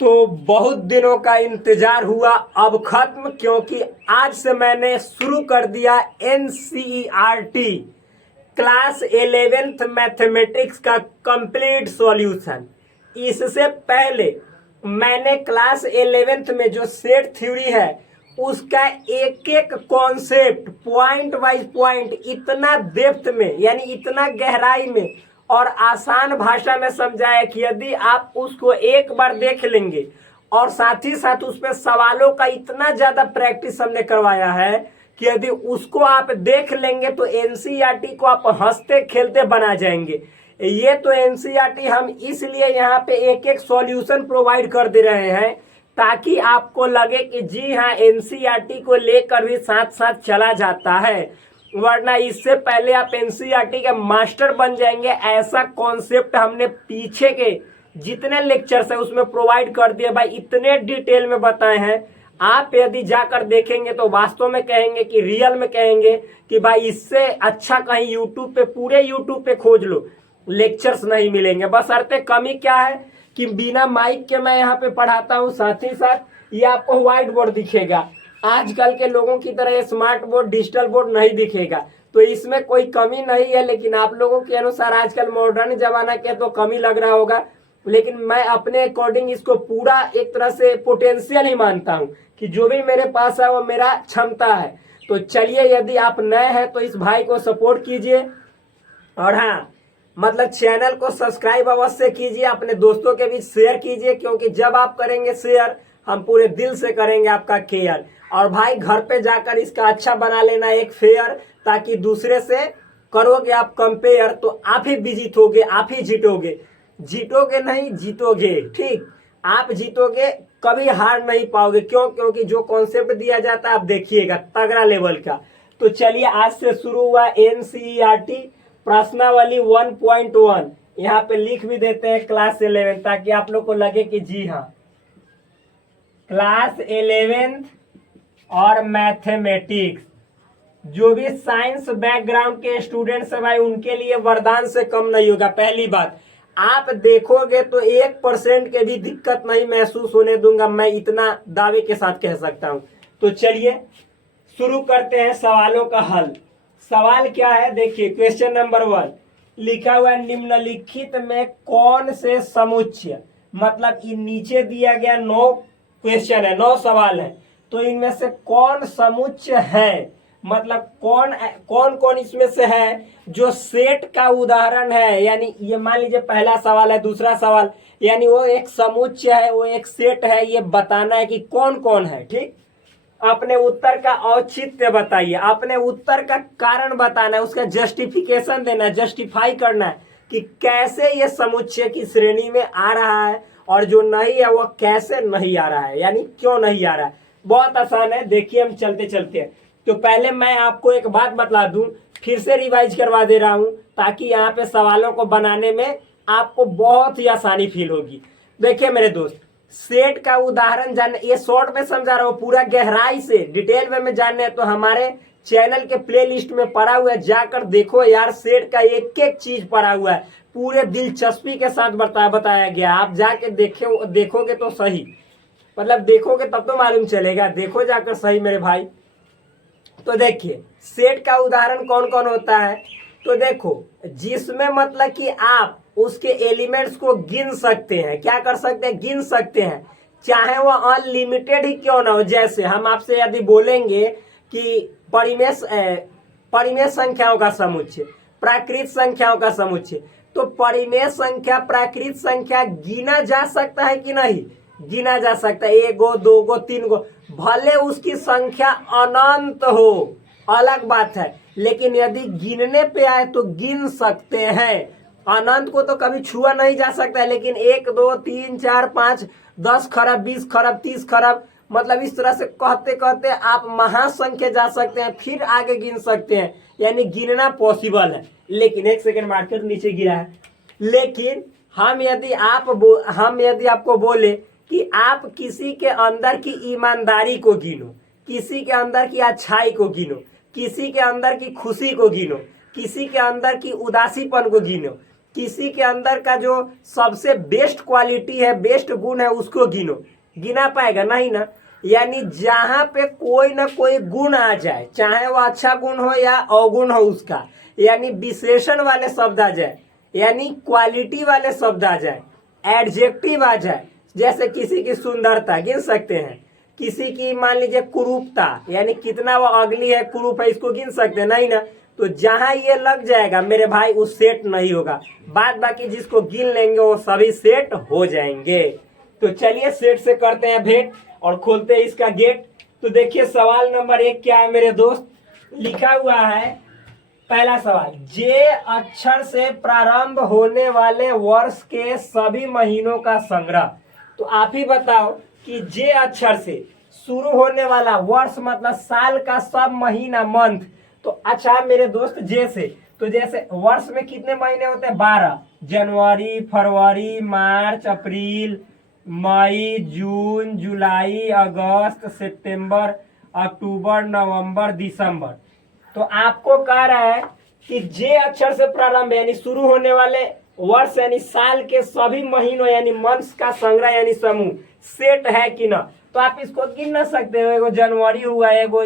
तो बहुत दिनों का इंतजार हुआ अब खत्म, क्योंकि आज से मैंने शुरू कर दिया एनसीईआरटी क्लास 11th मैथमेटिक्स का कंप्लीट सॉल्यूशन। इससे पहले मैंने क्लास 11th में जो सेट थ्योरी है उसका एक एक कॉन्सेप्ट पॉइंट वाइज पॉइंट इतना डेप्थ में यानी इतना गहराई में और आसान भाषा में समझाया कि यदि आप उसको एक बार देख लेंगे और साथ ही साथ उस पर सवालों का इतना ज्यादा प्रैक्टिस हमने करवाया है कि यदि उसको आप देख लेंगे तो एनसीईआरटी को आप हंसते खेलते बना जाएंगे। ये तो एनसीईआरटी हम इसलिए यहाँ पे एक एक सॉल्यूशन प्रोवाइड कर दे रहे हैं ताकि आपको लगे कि जी हाँ एनसीईआरटी को लेकर भी साथ साथ चला जाता है, वरना इससे पहले आप एनसीईआरटी के मास्टर बन जाएंगे। ऐसा कॉन्सेप्ट हमने पीछे के जितने लेक्चर्स है उसमें प्रोवाइड कर दिए भाई, इतने डिटेल में बताए हैं। आप यदि जाकर देखेंगे तो वास्तव में कहेंगे कि रियल में कहेंगे कि भाई इससे अच्छा कहीं यूट्यूब पे पूरे यूट्यूब पे खोज लो, लेक्चर्स नहीं मिलेंगे। बस अर्थे कमी क्या है कि बिना माइक के मैं यहाँ पे पढ़ाता हूँ, साथ ही साथ ये आपको व्हाइट बोर्ड दिखेगा। आजकल के लोगों की तरह स्मार्ट बोर्ड डिजिटल बोर्ड नहीं दिखेगा, तो इसमें कोई कमी नहीं है। लेकिन आप लोगों के अनुसार आजकल मॉडर्न जमाना के तो कमी लग रहा होगा, लेकिन मैं अपने अकॉर्डिंग इसको पूरा एक तरह से पोटेंशियल ही मानता हूँ कि जो भी मेरे पास है वो मेरा क्षमता है। तो चलिए, यदि आप नए हैं तो इस भाई को सपोर्ट कीजिए और हाँ मतलब चैनल को सब्सक्राइब अवश्य कीजिए, अपने दोस्तों के बीच शेयर कीजिए, क्योंकि जब आप करेंगे शेयर हम पूरे दिल से करेंगे आपका केयर। और भाई घर पे जाकर इसका अच्छा बना लेना एक फेयर, ताकि दूसरे से करोगे आप कंपेयर तो आप ही विजित होगे, आप ही जीतोगे। जीतोगे नहीं, जीतोगे, ठीक। आप जीतोगे, कभी हार नहीं पाओगे। क्यों? क्योंकि जो कॉन्सेप्ट दिया जाता है आप देखिएगा तगड़ा लेवल का। तो चलिए, आज से शुरू हुआ एनसीईआरटी प्रश्नावली 1.1। यहाँ पे लिख भी देते हैं क्लास 11, ताकि आप लोग को लगे कि जी हाँ क्लास 11th और मैथमेटिक्स, जो भी साइंस बैकग्राउंड के स्टूडेंट्स है भाई उनके लिए वरदान से कम नहीं होगा। पहली बात, आप देखोगे तो 1% के भी दिक्कत नहीं महसूस होने दूंगा, मैं इतना दावे के साथ कह सकता हूं। तो चलिए शुरू करते हैं सवालों का हल। सवाल क्या है देखिए, क्वेश्चन नंबर 1 लिखा हुआ है, निम्नलिखित में कौन से समुच्चय, मतलब इन नीचे दिया गया 9 क्वेश्चन है, 9 सवाल है, तो इनमें से कौन समुच्चय है, मतलब कौन कौन कौन इसमें से है जो सेट का उदाहरण है। यानी ये मान लीजिए पहला सवाल है, दूसरा सवाल, यानी वो एक समुच्चय है, वो एक सेट है, ये बताना है कि कौन कौन है। ठीक, अपने उत्तर का औचित्य बताइए, अपने उत्तर का कारण बताना है, उसका जस्टिफिकेशन देना है, जस्टिफाई करना है कि कैसे ये समुच्चय की श्रेणी में आ रहा है और जो नहीं है वो कैसे नहीं आ रहा है, यानी क्यों नहीं आ रहा है। बहुत आसान है, देखिए हम चलते चलते हैं। तो पहले मैं आपको एक बात बता दूं, फिर से रिवाइज करवा दे रहा हूं, ताकि यहाँ पे सवालों को बनाने में आपको बहुत ही आसानी फील होगी। देखिए मेरे दोस्त, सेट का उदाहरण जानने, ये शॉर्ट में समझा रहा हूँ, पूरा गहराई से डिटेल में जानने है तो हमारे चैनल के प्लेलिस्ट में पड़ा हुआ है, जाकर देखो यार। सेट का एक एक चीज पड़ा हुआ है, पूरे दिलचस्पी के साथ बताया गया। आप जाके देखोगे तो सही, मतलब देखोगे तब तो मालूम चलेगा, देखो जाकर सही मेरे भाई। तो देखिए सेट का उदाहरण कौन कौन होता है, तो देखो जिसमें मतलब कि आप उसके एलिमेंट्स को गिन सकते हैं, क्या कर सकते हैं, गिन सकते हैं, चाहे वो अनलिमिटेड ही क्यों ना हो। जैसे हम आपसे यदि बोलेंगे कि परिमेय संख्याओं का समुच्चय, प्राकृत संख्याओं का समुच्चय, तो परिमेय संख्या प्राकृत संख्या गिना जा सकता है कि नहीं, गिना जा सकता है। 1 गो 2 गो 3 गो, भले उसकी संख्या अनंत हो, अलग बात है, लेकिन यदि गिनने पे आए तो गिन सकते हैं। अनंत को तो कभी छुआ नहीं जा सकता है, लेकिन 1 2 3 4 5 10 खरब 20 खरब 30 खरब, मतलब इस तरह से कहते कहते आप महासंख्या जा सकते हैं, फिर आगे गिन सकते हैं, यानी गिनना पॉसिबल है। लेकिन एक सेकेंड मार्कर नीचे गिरा है, लेकिन हम यदि आपको बोले कि आप किसी के अंदर की ईमानदारी को गिनो, किसी के अंदर की अच्छाई को गिनो, किसी के अंदर की खुशी को गिनो, किसी के अंदर की उदासीपन को गिनो, किसी के अंदर का जो सबसे बेस्ट क्वालिटी है, बेस्ट गुण है, उसको गिनो। गिना पाएगा नहीं ना। यानी जहां पे कोई ना कोई गुण आ जाए, चाहे वो अच्छा गुण हो या अवगुण हो उसका, यानी विशेषण वाले शब्द आ जाए, यानी क्वालिटी वाले शब्द आ जाए, एडजेक्टिव आ जाए, जैसे किसी की सुंदरता गिन सकते हैं, किसी की मान लीजिए कुरूपता, यानी कितना वो अगली है, कुरूप है, इसको गिन सकते हैं नहीं ना। तो जहां ये लग जाएगा मेरे भाई, उस सेट नहीं होगा। बाद बाकी जिसको गिन लेंगे वो सभी सेट हो जाएंगे। तो चलिए सेट से करते हैं भेंट और खोलते हैं इसका गेट। तो देखिए सवाल नंबर 1 क्या है मेरे दोस्त, लिखा हुआ है पहला सवाल, जे अक्षर से प्रारंभ होने वाले वर्ष के सभी महीनों का संग्रह। तो आप ही बताओ कि जे अक्षर से शुरू होने वाला वर्ष मतलब साल का सब महीना, मंथ। तो अच्छा मेरे दोस्त जे से, तो जैसे वर्ष में कितने महीने होते हैं, 12, जनवरी, फरवरी, मार्च, अप्रैल, मई, जून, जुलाई, अगस्त, सितंबर, अक्टूबर, नवंबर, दिसंबर। तो आपको कह रहा है कि जे अक्षर से प्रारंभ यानी शुरू होने वाले वर्ष यानी साल के सभी महीनों यानी मंथ्स का संग्रह यानी समूह सेट है कि ना। तो आप इसको गिन ना सकते हो, एगो जनवरी हुआ, एगो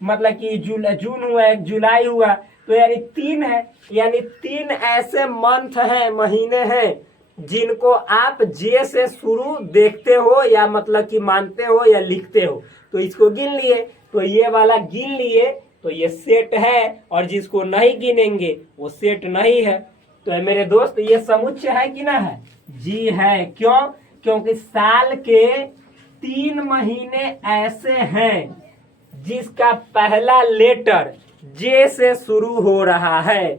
मतलब कि जून हुआ, एक जुलाई हुआ, तो यानी 3 है, यानी 3 ऐसे मंथ हैं, महीने हैं जिनको आप जे से शुरू देखते हो या मतलब कि मानते हो या लिखते हो। तो इसको गिन लिए, तो ये वाला गिन लिए, तो ये सेट है, और जिसको नहीं गिनेंगे वो सेट नहीं है। तो मेरे दोस्त ये समुच्चय है कि ना है, जी है। क्यों? क्योंकि साल के 3 महीने ऐसे हैं जिसका पहला लेटर जे से शुरू हो रहा है।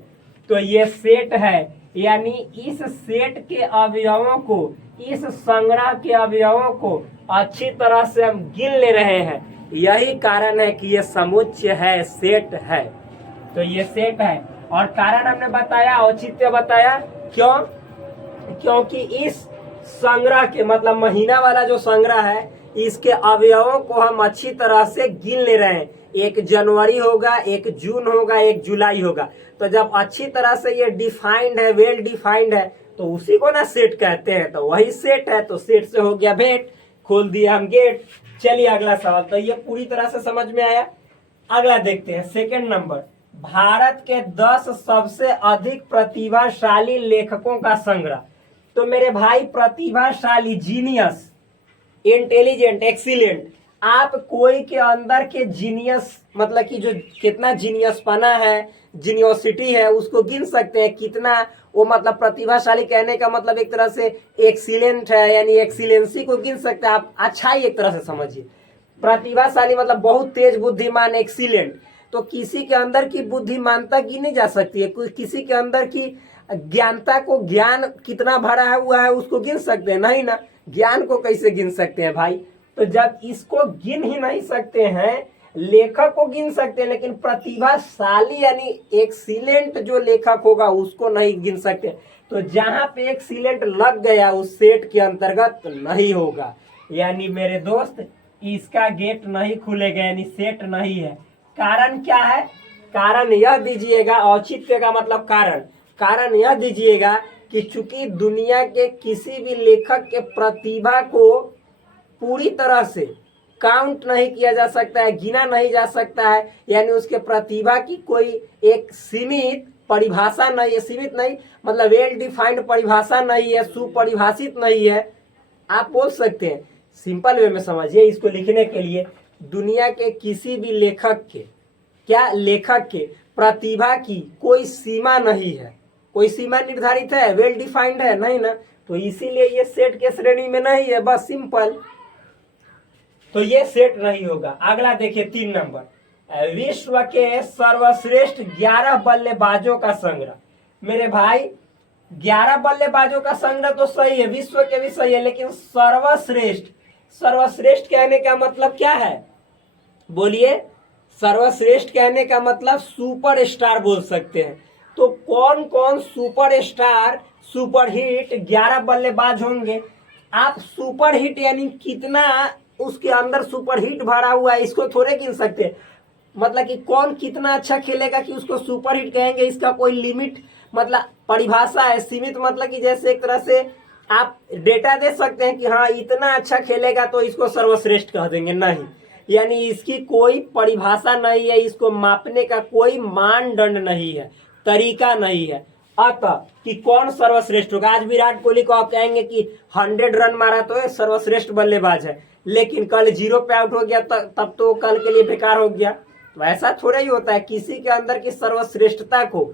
तो ये सेट है, यानी इस सेट के अवयवों को, इस संग्रह के अवयवों को अच्छी तरह से हम गिन ले रहे हैं। यही कारण है कि ये समुच्चय है, सेट है। तो ये सेट है, और कारण हमने बताया, औचित्य बताया। क्यों? क्योंकि इस संग्रह के मतलब महीना वाला जो संग्रह है, इसके अवयवों को हम अच्छी तरह से गिन ले रहे हैं। 1 जनवरी होगा, 1 जून होगा, 1 जुलाई होगा। तो जब अच्छी तरह से ये डिफाइंड है, वेल डिफाइंड है, तो उसी को ना सेट कहते हैं। तो वही सेट है, तो सेट से हो गया भेंट, खोल दिया हम गेट। चलिए अगला सवाल। तो ये पूरी तरह से समझ में आया। अगला देखते हैं, सेकंड नंबर, भारत के 10 सबसे अधिक प्रतिभाशाली लेखकों का संग्रह। तो मेरे भाई प्रतिभाशाली, जीनियस, इंटेलिजेंट, एक्सीलेंट, आप कोई के अंदर के जीनियस मतलब कि जो कितना जीनियस पना है, जीनियोसिटी है, उसको गिन सकते हैं कितना वो मतलब प्रतिभाशाली कहने का मतलब एक तरह से एक्सीलेंट है, यानी एक्सीलेंसी को गिन सकते हैं आप। अच्छा ही एक तरह से समझिए, प्रतिभाशाली मतलब बहुत तेज, बुद्धिमान, एक्सीलेंट। तो किसी के अंदर की बुद्धिमानता गिनी जा सकती है, किसी के अंदर की ज्ञानता को, ज्ञान कितना भरा हुआ है उसको गिन सकते हैं नहीं ना। ज्ञान को कैसे गिन सकते हैं भाई? तो जब इसको गिन ही नहीं सकते हैं, लेखक को गिन सकते हैं, लेकिन प्रतिभाशाली यानी एक्सीलेंट जो लेखक होगा उसको नहीं गिन सकते। तो जहां पे एक्सीलेंट लग गया उस सेट के अंतर्गत नहीं होगा। यानी मेरे दोस्त इसका गेट नहीं खुलेगा, यानी सेट नहीं है। कारण क्या है? कारण यह दीजिएगा, औचित्य का मतलब कारण यह दीजिएगा कि चूंकि दुनिया के किसी भी लेखक के प्रतिभा को पूरी तरह से काउंट नहीं किया जा सकता है, गिना नहीं जा सकता है, यानी उसके प्रतिभा की कोई एक सीमित परिभाषा नहीं है, सीमित नहीं मतलब वेल डिफाइंड परिभाषा नहीं है, सुपरिभाषित नहीं है। आप बोल सकते हैं, सिंपल वे में समझिए इसको लिखने के लिए, दुनिया के किसी भी लेखक के, क्या लेखक के प्रतिभा की कोई सीमा नहीं है, कोई सीमा निर्धारित है, वेल डिफाइंड है नहीं ना। तो इसीलिए ये सेट के श्रेणी में नहीं है, बस सिंपल। तो ये सेट नहीं होगा। अगला देखिए 3 नंबर, विश्व के सर्वश्रेष्ठ 11 बल्लेबाजों का संग्रह। मेरे भाई 11 बल्लेबाजों का संग्रह तो सही है, विश्व के भी सही है, लेकिन सर्वश्रेष्ठ कहने का मतलब क्या है? बोलिए। सर्वश्रेष्ठ कहने का मतलब सुपर स्टार बोल सकते हैं। तो कौन कौन सुपर स्टार, सुपर हिट 11 बल्लेबाज होंगे? आप सुपर हिट यानी कितना उसके अंदर सुपर हिट भरा हुआ है, इसको थोड़े गिन सकते। मतलब कि कौन कितना अच्छा खेलेगा कि उसको सुपर हिट कहेंगे, इसका कोई लिमिट मतलब परिभाषा है। सीमित मतलब कि जैसे एक तरह से आप डेटा दे सकते हैं कि हाँ इतना अच्छा खेलेगा तो इसको सर्वश्रेष्ठ कह देंगे, नहीं, यानी इसकी कोई परिभाषा नहीं है, इसको मापने का कोई मानदंड नहीं है, तरीका नहीं है। अतः कि कौन सर्वश्रेष्ठ होगा, आज विराट कोहली को आप कहेंगे कि 100 रन मारा तो सर्वश्रेष्ठ बल्लेबाज है, लेकिन कल 0 पे आउट हो गया तब तो कल के लिए बेकार हो गया। तो ऐसा थोड़ा ही होता है, किसी के अंदर की सर्वश्रेष्ठता को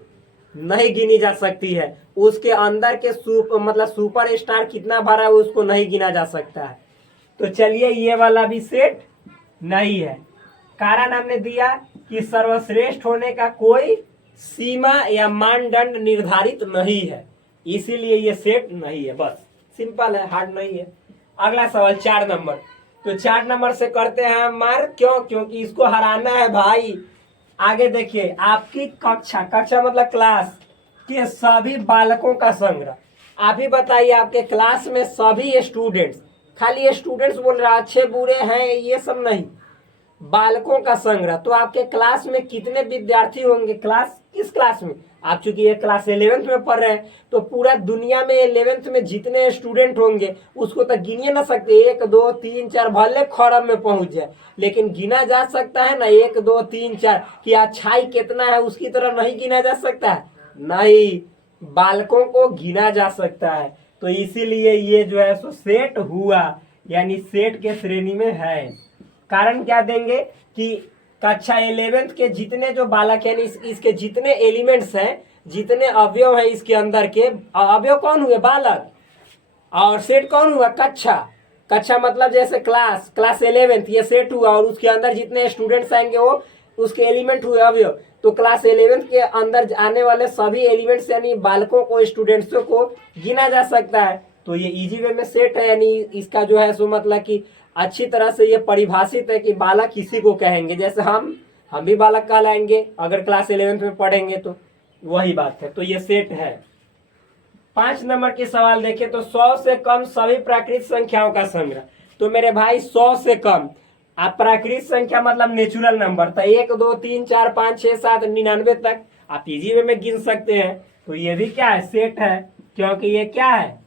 नहीं गिनी जा सकती है, उसके अंदर के सुपर स्टार कितना भरा है उसको नहीं गिना जा सकता है। तो चलिए ये वाला भी सेट नहीं है। कारण हमने दिया कि सर्वश्रेष्ठ होने का कोई सीमा या मानदंड निर्धारित नहीं है, इसीलिए ये सेट नहीं है, बस सिंपल है, हार्ड नहीं है। अगला सवाल 4 नंबर। तो 4 नंबर से करते हैं हम मार, क्यों? क्योंकि इसको हराना है भाई। आगे देखिए, आपकी कक्षा मतलब क्लास के सभी बालकों का संग्रह। आप ही बताइए, आपके क्लास में सभी स्टूडेंट्स, खाली स्टूडेंट्स बोल रहा, अच्छे बुरे हैं ये सब नहीं, बालकों का संग्रह। तो आपके क्लास में कितने विद्यार्थी होंगे? किस क्लास में? आप चूंकि ये क्लास 11th में पढ़ रहे हैं, तो पूरा दुनिया में 11th में जितने स्टूडेंट होंगे उसको तो गिनिए ना सकते, 1 2 3 4, भले खरब में पहुंच जाए, लेकिन गिना जा सकता है ना 1 2 3 4। कि अच्छाई कितना है उसकी तरह नहीं गिना जा सकता है, नहीं, बालकों को गिना जा सकता है। तो इसीलिए ये जो है सो सेट हुआ, यानी सेट के श्रेणी में है। कारण क्या देंगे कि कक्षा 11th के जितने जो बालक है, इसके जितने एलिमेंट्स हैं, जितने अवयव हैं इसके अंदर के, अवयव कौन हुए? बालक। और सेट कौन हुआ? कक्षा मतलब जैसे क्लास 11th ये सेट हुआ, और उसके अंदर जितने स्टूडेंट्स आएंगे वो उसके एलिमेंट हुए अवयव। तो क्लास 11th के अंदर आने वाले सभी एलिमेंट्स यानी बालकों को, स्टूडेंट्सों को गिना जा सकता है। तो ये इजी वे में सेट है, यानी इसका जो है सो मतलब कि अच्छी तरह से ये परिभाषित है कि बालक किसी को कहेंगे, जैसे हम भी बालक कहलाएंगे अगर क्लास 11th में पढ़ेंगे, तो वही बात है। तो ये सेट है। 5 नंबर के सवाल देखें तो 100 से कम सभी प्राकृत संख्याओं का संग्रह। तो मेरे भाई 100 से कम, आप प्राकृत संख्या मतलब नेचुरल नंबर, तो 1 2 3 4 5 6 7 99 तक आप इजी वे में गिन सकते हैं। तो ये भी क्या है? सेट है, क्योंकि ये क्या है?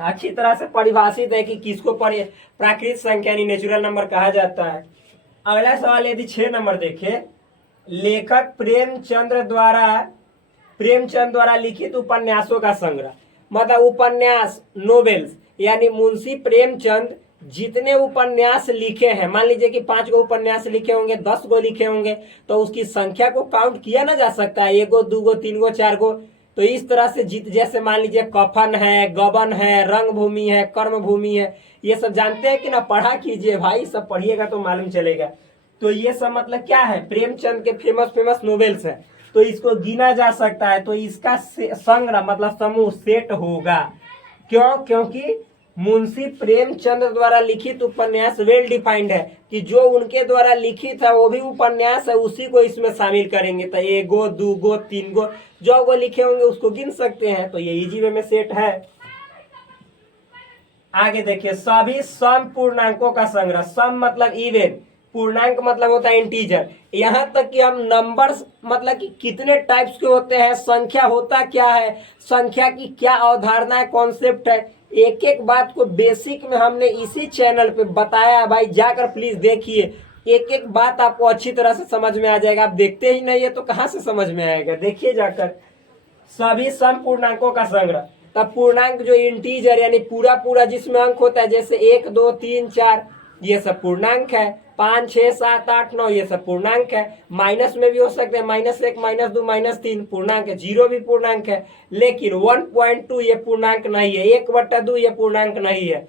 अच्छी तरह से परिभाषित है कि किसको प्राकृत संख्या यानी नेचुरल नंबर कहा जाता है। अगला सवाल यदि 6 नंबर देखें, लेखक प्रेमचंद द्वारा लिखित उपन्यासों का संग्रह। मतलब उपन्यास, नोवेल्स, यानी मुंशी प्रेमचंद जितने उपन्यास लिखे हैं, मान लीजिए कि 5 गो उपन्यास लिखे होंगे, 10 गो लिखे होंगे, तो उसकी संख्या को काउंट किया ना जा सकता है, 1 गो 2 गो 3 गो 4 गो। तो इस तरह से जैसे मान लीजिए कफन है, गबन है, रंगभूमि है, कर्मभूमि है, ये सब जानते हैं कि ना? पढ़ा कीजिए भाई, सब पढ़िएगा तो मालूम चलेगा। तो ये सब मतलब क्या है? प्रेमचंद के फेमस नोवेल्स है, तो इसको गिना जा सकता है। तो इसका संग्रह मतलब समूह सेट होगा। क्यों? क्योंकि मुंशी प्रेमचंद द्वारा लिखित उपन्यास वेल डिफाइंड है, कि जो उनके द्वारा लिखित है वो भी उपन्यास है, उसी को इसमें शामिल करेंगे। तो 1 गो 2 गो 3 गो जो गो लिखे होंगे उसको गिन सकते हैं। तो ये इजी वे में सेट है। आगे देखिए, सभी सम पूर्णांकों का संग्रह। सम मतलब इवन, पूर्णांक मतलब होता है इंटीजर। यहाँ तक कि हम नंबर्स मतलब कि कितने टाइप्स के होते हैं, संख्या होता क्या है, संख्या की क्या अवधारणा है, कॉन्सेप्ट है, एक एक बात को बेसिक में हमने इसी चैनल पे बताया है भाई। जाकर प्लीज देखिए, एक एक बात आपको अच्छी तरह से समझ में आ जाएगा। आप देखते ही नहीं है तो कहाँ से समझ में आएगा, देखिए जाकर। सभी सम पूर्णांकों का संग्रह। तब पूर्णांक जो इंटीजर यानी पूरा जिसमें अंक होता है, जैसे 1 2 3 4 ये सब पूर्णांक है, 5 6 7 8 9 ये सब पूर्णांक है। माइनस में भी हो सकते हैं, -1 -2 -3 पूर्णांक है, 0 भी पूर्णांक है। लेकिन 1.2 ये पूर्णांक नहीं है, 1/2 ये पूर्णांक नहीं है।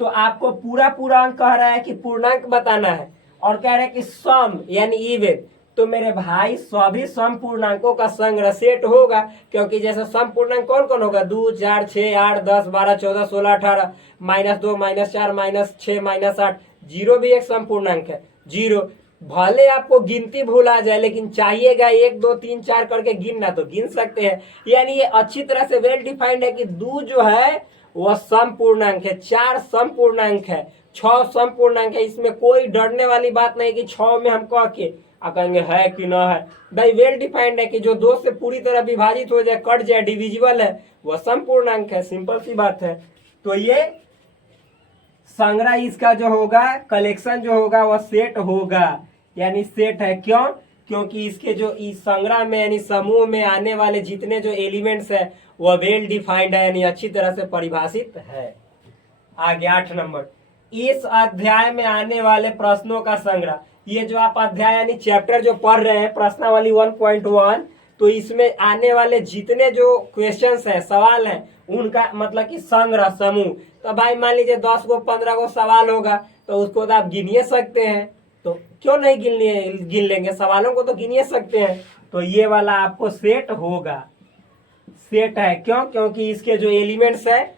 तो आपको पूरा अंक कह रहा है कि पूर्णांक बताना है, और कह रहे हैं कि सम यानी इवन। तो मेरे भाई सभी सम पूर्णांकों का संग्रह सेट होगा, क्योंकि जैसे सम पूर्णांक कौन कौन होगा? 2 4 6 8 10 12 14 16 18, -2 -4 -6 -8। 0 भी एक सम पूर्णांक है, 0। भले आपको गिनती भूल आ जाए, लेकिन चाहिएगा 1 2 3 4 करके गिनना, तो गिन सकते हैं। यानी ये अच्छी तरह से वेल डिफाइंड है कि 2 जो है वह सम पूर्णांक है, 4 सम पूर्णांक है, 6 सम पूर्णांक है। इसमें कोई डरने वाली बात नहीं कि 6 में हम कह के आप कहेंगे है कि ना है, भाई वेल डिफाइंड है कि जो 2 से पूरी तरह विभाजित हो जाए, कट जाए, डिविजिबल है, वह समपूर्णांक है। सिंपल सी बात है। तो ये संग्रह इसका जो होगा, कलेक्शन जो होगा वह सेट होगा, यानी सेट है। क्यों? क्योंकि इसके जो इस संग्रह में यानी समूह में आने वाले जितने जो एलिमेंट्स है वह वेल डिफाइंड है, यानी अच्छी तरह से परिभाषित है। आगे 8 नंबर, इस अध्याय में आने वाले प्रश्नों का संग्रह। ये जो आप अध्याय यानी चैप्टर जो पढ़ रहे हैं प्रश्नावली 1.1, तो इसमें आने वाले जितने जो क्वेश्चंस है, सवाल है, उनका मतलब कि संग्रह, समूह। तो भाई मान लीजिए 10 गो 15 गो सवाल होगा तो उसको तो आप गिनिए सकते हैं, तो क्यों नहीं गिन लेंगे, सवालों को तो गिनिए सकते हैं। तो ये वाला आपको सेट होगा, सेट है। क्यों? क्योंकि इसके जो एलिमेंट्स है,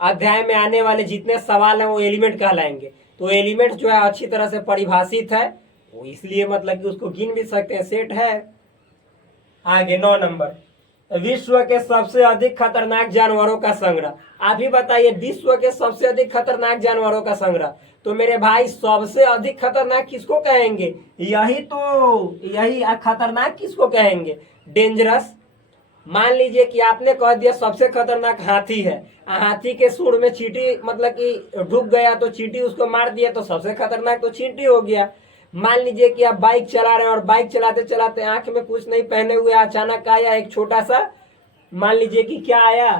अध्याय में आने वाले जितने सवाल हैं वो एलिमेंट कहलाएंगे। तो एलिमेंट जो है अच्छी तरह से परिभाषित है, वो इसलिए मतलब कि उसको गिन भी सकते हैं, सेट है। आगे 9 नंबर, विश्व के सबसे अधिक खतरनाक जानवरों का संग्रह। आप ही बताइए, विश्व के सबसे अधिक खतरनाक जानवरों का संग्रह। तो मेरे भाई सबसे अधिक खतरनाक किसको कहेंगे? यही खतरनाक किसको कहेंगे? डेंजरस। मान लीजिए कि आपने कह दिया सबसे खतरनाक हाथी है, हाथी के सूंड में चींटी मतलब कि ढुक गया तो चींटी उसको मार दिया, तो सबसे खतरनाक तो चींटी हो गया। मान लीजिए कि आप बाइक चला रहे हैं और बाइक चलाते चलाते आंख में कुछ नहीं पहने हुए अचानक आया एक छोटा सा, मान लीजिए कि क्या आया,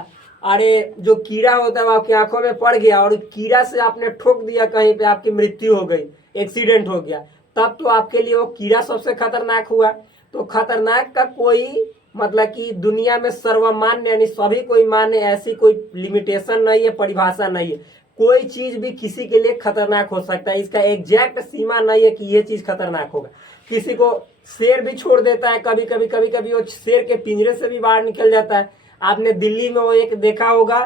अरे जो कीड़ा होता है वो आपकी आंखों में पड़ गया और कीड़ा से आपने ठोक दिया कहीं पे, आपकी मृत्यु हो गई, एक्सीडेंट हो गया, तब तो आपके लिए वो कीड़ा सबसे खतरनाक हुआ। तो खतरनाक का कोई मतलब कि दुनिया में सर्वमान्य यानी सभी कोई मान्य ऐसी कोई लिमिटेशन नहीं है, परिभाषा नहीं है। कोई चीज भी किसी के लिए खतरनाक हो सकता है, इसका एग्जैक्ट सीमा नहीं है कि ये चीज खतरनाक होगा। किसी को शेर भी छोड़ देता है कभी कभी वो शेर के पिंजरे से भी बाहर निकल जाता है। आपने दिल्ली में वो एक देखा होगा,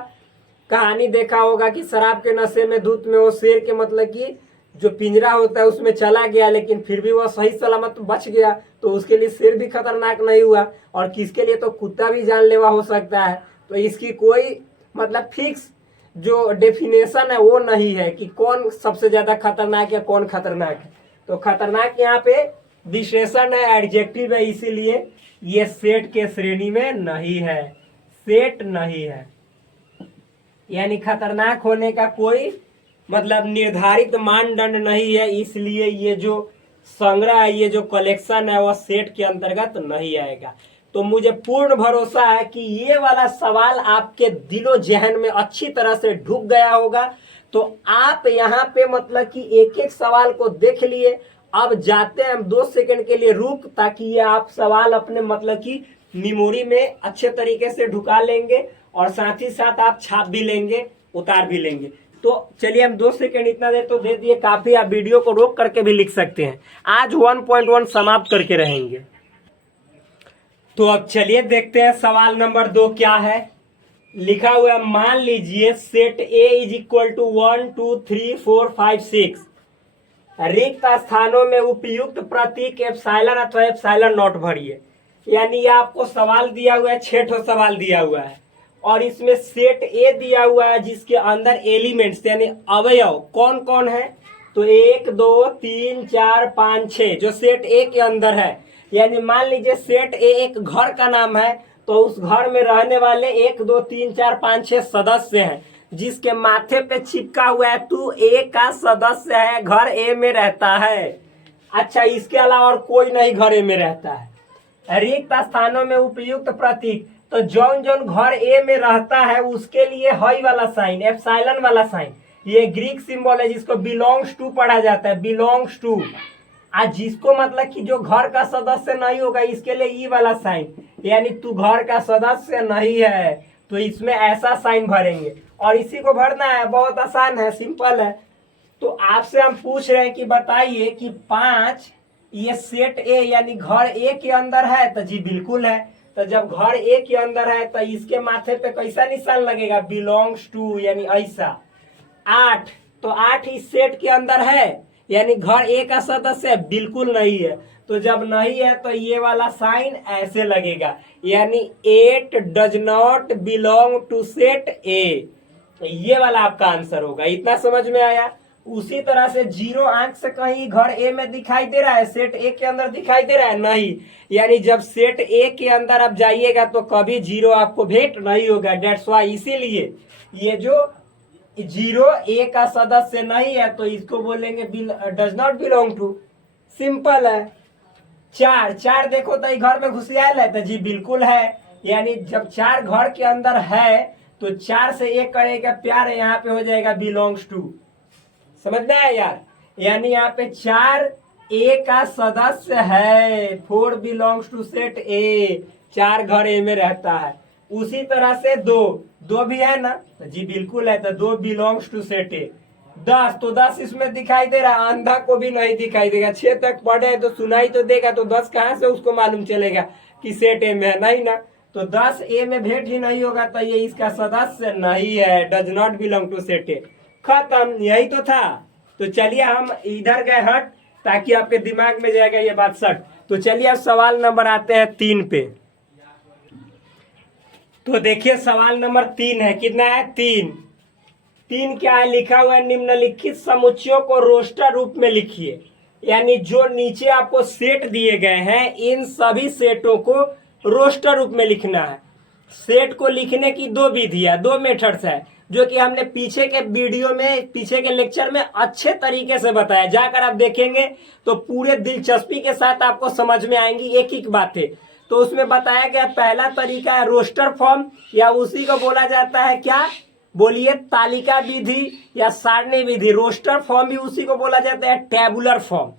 कहानी देखा होगा कि शराब के नशे में धुत में वो शेर के मतलब कि जो पिंजरा होता है उसमें चला गया, लेकिन फिर भी वो सही सलामत बच गया। तो उसके लिए शेर भी खतरनाक नहीं हुआ, और किसके लिए तो कुत्ता भी जानलेवा हो सकता है। तो इसकी कोई मतलब फिक्स जो डेफिनेशन है वो नहीं है कि कौन सबसे ज्यादा खतरनाक है, कौन खतरनाक है। तो खतरनाक यहाँ पे विशेषण है, एडजेक्टिव है, इसीलिए ये सेट के श्रेणी में नहीं है, सेट नहीं है। यानी खतरनाक होने का कोई मतलब निर्धारित मानदंड नहीं है, इसलिए ये जो संग्रह है, ये जो कलेक्शन है, वह सेट के अंतर्गत नहीं आएगा। तो मुझे पूर्ण भरोसा है कि ये वाला सवाल आपके दिलो जहन में अच्छी तरह से ढुक गया होगा। तो आप यहाँ पे मतलब कि एक एक सवाल को देख लिए। अब जाते हैं हम 2 सेकंड के लिए रुक, ताकि ये आप सवाल अपने मतलब कि मेमोरी में अच्छे तरीके से ढुका लेंगे और साथ ही साथ आप छाप भी लेंगे, उतार भी लेंगे। तो चलिए हम 2 सेकंड इतना देर तो दे दिए काफी, आप वीडियो को रोक करके भी लिख सकते हैं। आज 1.1 समाप्त करके रहेंगे। तो अब चलिए देखते हैं सवाल नंबर 2 क्या है। लिखा हुआ है, मान लीजिए set A is equal to 1 2 3 4 5 6, रिक्त स्थानों में उपयुक्त प्रतीक एप्सिलॉन अथवा एप्सिलॉन नॉट भरिए। यानी ये आपको सवाल दिया हुआ है, 6 सवाल दिया हुआ है, और इसमें सेट ए दिया हुआ है जिसके अंदर एलिमेंट्स यानी अवयव कौन कौन है। तो 1 2 3 4 5 6 जो सेट ए के अंदर है। यानी मान लीजिए सेट ए एक घर का नाम है, तो उस घर में रहने वाले 1 2 3 4 5 6 सदस्य हैं, जिसके माथे पे चिपका हुआ है तू ए का सदस्य है, घर ए में रहता है। अच्छा, इसके अलावा और कोई नहीं घर ए में रहता है। रिक्त स्थानों में उपयुक्त प्रतीक, तो जौन जौन घर ए में रहता है उसके लिए हई वाला साइन, एप्सिलॉन वाला साइन, ये ग्रीक सिंबल है जिसको बिलोंग्स टू पढ़ा जाता है, बिलोंग्स टू। आज जिसको मतलब कि जो घर का सदस्य नहीं होगा इसके लिए ई वाला साइन, यानी तू घर का सदस्य नहीं है, तो इसमें ऐसा साइन भरेंगे। और इसी को भरना है, बहुत आसान है, सिंपल है। तो आपसे हम पूछ रहे हैं कि बताइए कि 5 ये सेट ए यानी घर ए के अंदर है, तो जी बिल्कुल है। तो जब घर ए के अंदर है तो इसके माथे पे कैसा निशान लगेगा, बिलोंग्स टू, यानी ऐसा। 8, तो 8 इस सेट के अंदर है, यानी घर ए का सदस्य है, बिल्कुल नहीं है। तो जब नहीं है तो ये वाला साइन ऐसे लगेगा, यानी 8 does not belong to set A. तो ये वाला आपका आंसर होगा। इतना समझ में आया? उसी तरह से 0 आंख से कहीं घर ए में दिखाई दे रहा है, सेट ए के अंदर दिखाई दे रहा है? नहीं। यानी जब सेट ए के अंदर आप जाइएगा तो कभी 0 आपको भेंट नहीं होगा। डेट्स वाई, इसीलिए ये जो 0 ए का सदस्य नहीं है तो इसको बोलेंगे does not belong to. Simple है। 4 देखो तो घर में घुसियाल है, तो जी बिल्कुल है। यानी जब 4 घर के अंदर है तो 4 से 1 करेगा प्यार, यहाँ पे हो जाएगा बिलोंग्स टू। समझ में आया यार? यानी यहाँ पे 4 ए का सदस्य है, 4 बिलोंग्स टू सेट ए, 4 घर ए में रहता है। उसी तरह से 2 भी है ना? जी बिल्कुल है, तो 2 बिलोंग्स टू सेट ए। 10 तो 10 इसमें दिखाई दे रहा, अंधा को भी नहीं दिखाई देगा। 6 तक पढ़े है तो सुनाई तो देगा, तो 10 कहाँ से उसको मालूम चलेगा कि सेट ए में है? नहीं ना। तो 10 ए में भेंट ही नहीं होगा तो ये इसका सदस्य नहीं है, does not belong to set A. खत्म, यही तो था। तो चलिए हम इधर गए हट, ताकि आपके दिमाग में जाएगा ये बात सट। तो चलिए अब सवाल नंबर आते हैं 3 पे। तो देखिए सवाल नंबर 3 है, कितना है? 3 क्या है? लिखा हुआ है निम्नलिखित समुच्चयों को रोस्टर रूप में लिखिए। यानी जो नीचे आपको सेट दिए गए हैं, इन सभी सेटों को रोस्टर रूप में लिखना है। सेट को लिखने की 2 विधियां, 2 मेथड्स है, जो कि हमने पीछे के वीडियो में, पीछे के लेक्चर में अच्छे तरीके से बताया। जाकर आप देखेंगे तो पूरे दिलचस्पी के साथ आपको समझ में आएंगी एक एक बातें। तो उसमें बताया गया पहला तरीका है रोस्टर फॉर्म, या उसी को बोला जाता है क्या? बोलिए, तालिका विधि या सारणी विधि। रोस्टर फॉर्म भी उसी को बोला जाता है टेबुलर फॉर्म।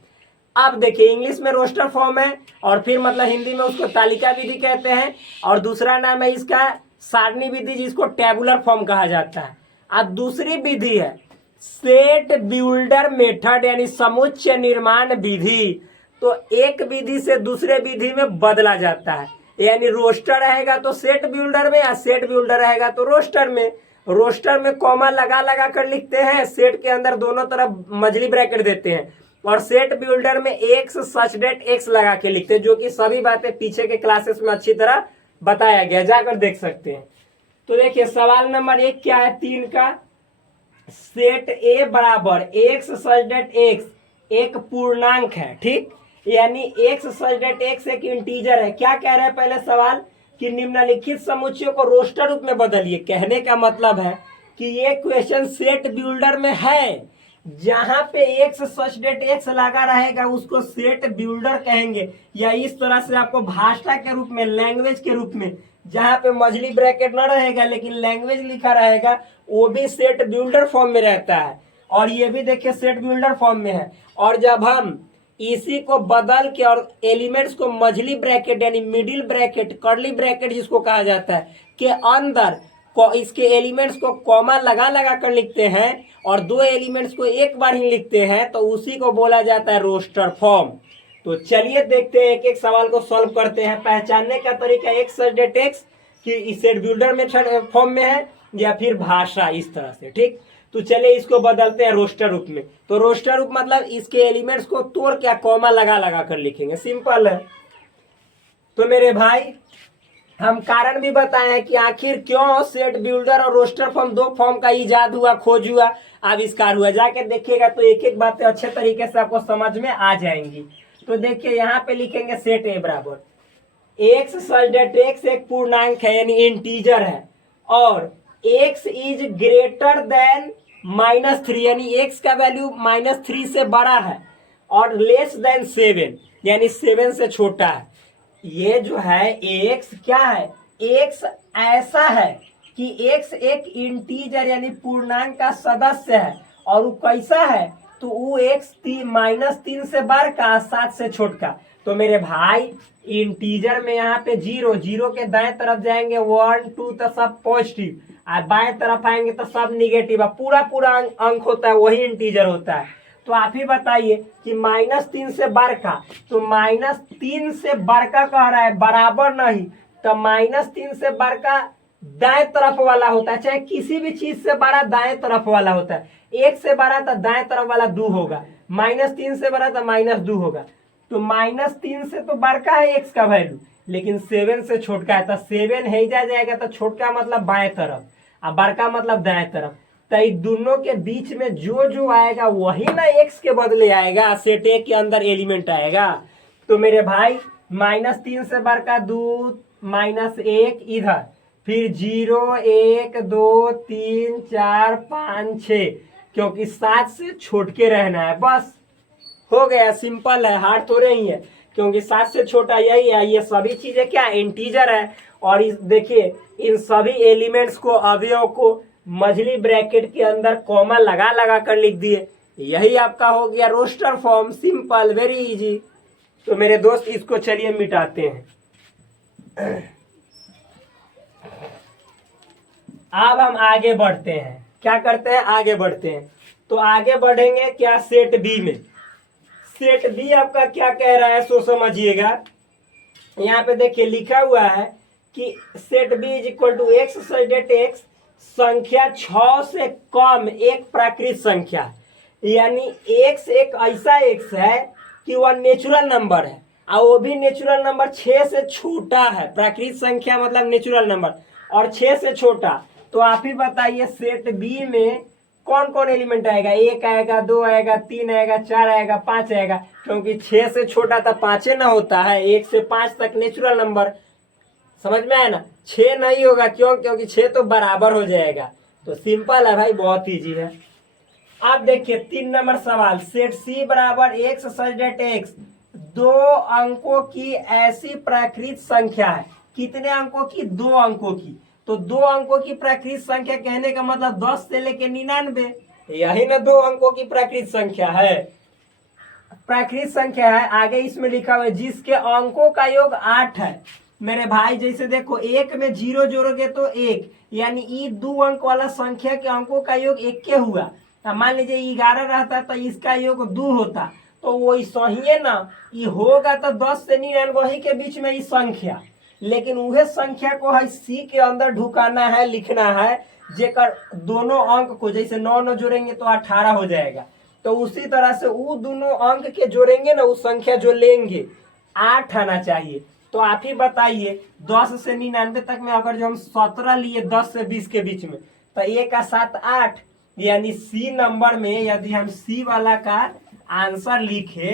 अब देखिए इंग्लिश में रोस्टर फॉर्म है, और फिर मतलब हिंदी में उसको तालिका विधि कहते हैं, और दूसरा नाम है इसका सारणी विधि, जिसको टेबुलर फॉर्म कहा जाता है। अब दूसरी विधि है सेट बिल्डर मेथड, यानी समुच्चय निर्माण विधि। तो एक विधि से दूसरे विधि में बदला जाता है। यानी रोस्टर रहेगा तो सेट बिल्डर में, या सेट बिल्डर रहेगा तो रोस्टर में। रोस्टर में कॉमा लगा लगा कर लिखते हैं, सेट के अंदर दोनों तरफ मजली ब्रैकेट देते हैं, और सेट बिल्डर में एक्स सच डेट एक्स लगा के लिखते हैं, जो कि सभी बातें पीछे के क्लासेस में अच्छी तरह बताया गया, जाकर देख सकते हैं। तो देखिए सवाल नंबर 1 क्या है 3 का? सेट ए बराबर एक्स सच डेट एक्स एक पूर्णांक है, ठीक? यानी एक्स सच डेट एक्स एक इंटीजर है। क्या कह रहा है पहले सवाल? कि निम्नलिखित समुच्चयों को रोस्टर रूप में बदलिए। कहने का मतलब है कि ये क्वेश्चन सेट बिल्डर में है, जहां पे एक्स सच डेट एक्स लगा रहेगा उसको सेट बिल्डर कहेंगे, या इस तरह से आपको भाषा के रूप में, लैंग्वेज के रूप में, जहां पे मजली ब्रैकेट न रहेगा लेकिन लैंग्वेज लिखा रहेगा, वो भी सेट बिल्डर फॉर्म में रहता है। और ये भी देखिए सेट बिल्डर फॉर्म में है। और जब हम इसी को बदल के और एलिमेंट्स को मझली ब्रैकेट यानी मिडिल ब्रैकेट, कर्ली ब्रैकेट जिसको कहा जाता है, के अंदर इसके एलिमेंट्स को कॉमा लगा लगा कर लिखते हैं, और 2 एलिमेंट्स को एक बार ही लिखते हैं, तो उसी को बोला जाता है रोस्टर फॉर्म। तो चलिए देखते हैं, एक एक सवाल को सॉल्व करते हैं। पहचानने का तरीका एक्स सच डेट एक्स कि सेट बिल्डर मेथड फॉर्म में है, या फिर भाषा इस तरह से, ठीक? तो चलिए इसको बदलते हैं रोस्टर रूप में। तो रोस्टर रूप मतलब इसके एलिमेंट्स को तोड़ के कॉमा लगा लगा कर लिखेंगे, सिंपल है। तो मेरे भाई हम कारण भी बताए हैं कि आखिर क्यों सेट बिल्डर और रोस्टर फॉर्म 2 फॉर्म का इजाद हुआ, खोज हुआ, आविष्कार हुआ। जाके देखिएगा तो एक एक बातें अच्छे तरीके से आपको समझ में आ जाएंगी। तो देखिए यहाँ पे लिखेंगे सेट ए बराबर एक्स सच डेट एक्स एक पूर्णांक है, यानी इंटीजर है, और एक्स इज ग्रेटर देन -3, यानी एक्स का वैल्यू -3 से बड़ा है, और लेस देन 7, यानी 7 से छोटा है। ये जो है एक्स क्या है? एक्स ऐसा है कि एक्स एक इंटीजर यानी पूर्णांक का सदस्य है, और वो कैसा है? तो वो एक्स -3 से बड़ का, 7 से छोटका। तो मेरे भाई इंटीजर में यहाँ पे 0 के दाएं तरफ जाएंगे 1 2 तो सब पॉजिटिव, और बाएं तरफ आएंगे तो सब निगेटिव। पूरा पूरा अंक होता है, वही इंटीजर होता है। तो आप ही बताइए कि -3 से बड़का, तो -3 से बड़का कह रहा है, बराबर नहीं, तो -3 से बड़का दाएं तरफ वाला होता है, चाहे किसी भी चीज से बड़ा दाएं तरफ वाला होता है। 1 से बड़ा तो दाएं तरफ वाला 2 होगा, -3 से बड़ा तो -2 होगा। तो -3 से तो बड़का है एक्स का वैल्यू, लेकिन 7 से छोटका है, तो 7 है जा जाएगा, तो छोटका मतलब बाएं तरफ और बड़का मतलब दाएं तरफ। तो इन दोनों के बीच में जो जो आएगा वही ना एक्स के बदले आएगा, सेट ए के अंदर एलिमेंट आएगा। तो मेरे भाई -3 से बढ़ का 2 -1 इधर, फिर 0 1 2 3 4 5 6, क्योंकि 7 से छोट के रहना है, बस हो गया। सिंपल है, हार्ड थोड़े ही है, क्योंकि 7 से छोटा यही है। ये सभी चीजें क्या इंटीजर है। और इस देखिए इन सभी एलिमेंट्स को, अवयव को मझली ब्रैकेट के अंदर कॉमा लगा लगा कर लिख दिए। यही आपका हो गया roster form. Simple, very easy. तो मेरे दोस्त इसको चलिए मिटाते हैं। अब हम आगे बढ़ते हैं। क्या करते हैं, आगे बढ़ते हैं। तो आगे बढ़ेंगे क्या, सेट बी में। सेट बी आपका क्या कह रहा है सो समझिएगा। यहाँ पे देखिए लिखा हुआ है कि set B is equal to x such that x, संख्या 6 से कम एक प्राकृत संख्या। यानी एक्स एक ऐसा एक्स है कि वह नेचुरल नंबर है, और वो भी नेचुरल नंबर 6 से छोटा है। प्राकृत संख्या मतलब नेचुरल नंबर, और 6 से छोटा। तो आप ही बताइए सेट बी में कौन कौन एलिमेंट आएगा। 1 आएगा, 2 आएगा, 3 आएगा, 4 आएगा, 5 आएगा, क्योंकि 6 से छोटा तो 5 ना होता है। 1 से 5 तक नेचुरल नंबर, समझ में आया ना। 6 नहीं होगा, क्यों, क्योंकि 6 तो बराबर हो जाएगा। तो सिंपल है भाई, बहुत ईजी है। अब देखिए 3 नंबर सवाल, सेट सी बराबर एक्स सजेट एक्स, 2 अंकों की ऐसी प्राकृत संख्या है। कितने अंकों की, 2 अंकों की। तो 2 अंकों की प्राकृत संख्या कहने का मतलब 10 से लेके 99, यही ना 2 अंकों की प्राकृत संख्या है। प्राकृत संख्या है, आगे इसमें लिखा हुआ है जिसके अंकों का योग 8 है। मेरे भाई जैसे देखो 1 में 0 जोड़ोगे तो 1, यानी ये 2 अंक वाला संख्या के अंकों का योग 1 के हुआ। मान लीजिए 11 रहता तो इसका योग 2 होता, तो वो सही है ना। ये होगा तो 10 से 99 के बीच में ये संख्या, लेकिन वह संख्या को है सी के अंदर ढुकाना है, लिखना है, जेकर दोनों अंक को, जैसे 9 जोड़ेंगे तो 18 हो जाएगा। तो उसी तरह से वो दोनों अंक के जोड़ेंगे ना, उस संख्या जो लेंगे 8 आना चाहिए। तो आप ही बताइए 10 से 99 तक में अगर जो हम 17 लिए 10 से 20 के बीच में, तो 1 का 7 8, यानी सी नंबर में यदि हम सी वाला का आंसर लिखे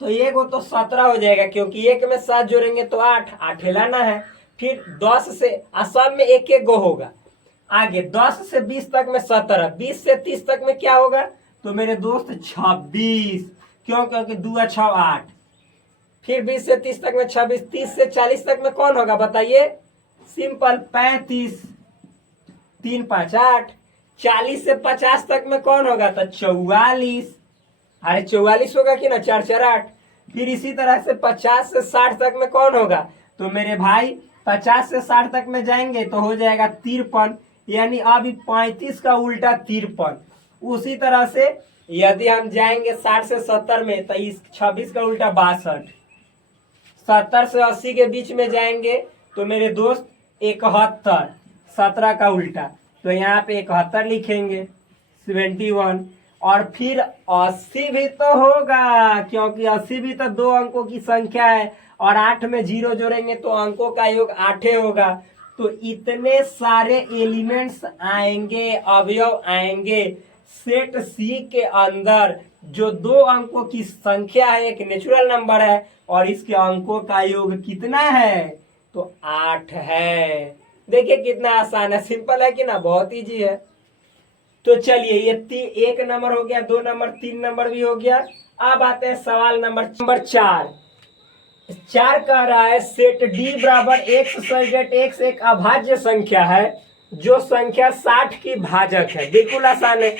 तो एक तो 17 हो जाएगा, क्योंकि 1 में 7 जोड़ेंगे तो 8 लाना है। फिर 10 से सब में 1 1 गो होगा। आगे 10 से 20 तक में 17, 20 से 30 तक में क्या होगा, तो मेरे दोस्त 26, क्यों, क्योंकि 2 6 8। फिर 20 से 30 तक में 26, 30 से 40 तक में कौन होगा बताइए, सिंपल 35, 3 5 8। 40 से 50 तक में कौन होगा, तो 44, अरे 44 होगा कि ना, 4 4 8। फिर इसी तरह से 50 से 60 तक में कौन होगा, तो मेरे भाई 50 से 60 तक में जाएंगे तो हो जाएगा 53, यानी अभी 35 का उल्टा 53। उसी तरह से यदि हम जाएंगे 60 से 70 में तो इस 26 का उल्टा 62। 70 से 80 के बीच में जाएंगे तो मेरे दोस्त 71, 17 का उल्टा, तो यहाँ पे 71 लिखेंगे, 71। और फिर 80 भी तो होगा, क्योंकि 80 भी तो 2 अंकों की संख्या है, और 8 में 0 जोड़ेंगे तो अंकों का योग 8 होगा। तो इतने सारे एलिमेंट्स आएंगे, अवयव आएंगे सेट सी के अंदर, जो 2 अंकों की संख्या है, एक नेचुरल नंबर है, और इसके अंकों का योग कितना है, तो 8 है। देखिए कितना आसान है, सिंपल है कि ना, बहुत इजी है। तो चलिए ये 1 नंबर हो गया, 2 नंबर, 3 नंबर भी हो गया। अब आते हैं सवाल नंबर 4। 4 कह रहा है सेट डी बराबर एक्स सजेट एक्स एक अभाज्य संख्या है जो संख्या 60 की भाजक है। बिल्कुल आसान है,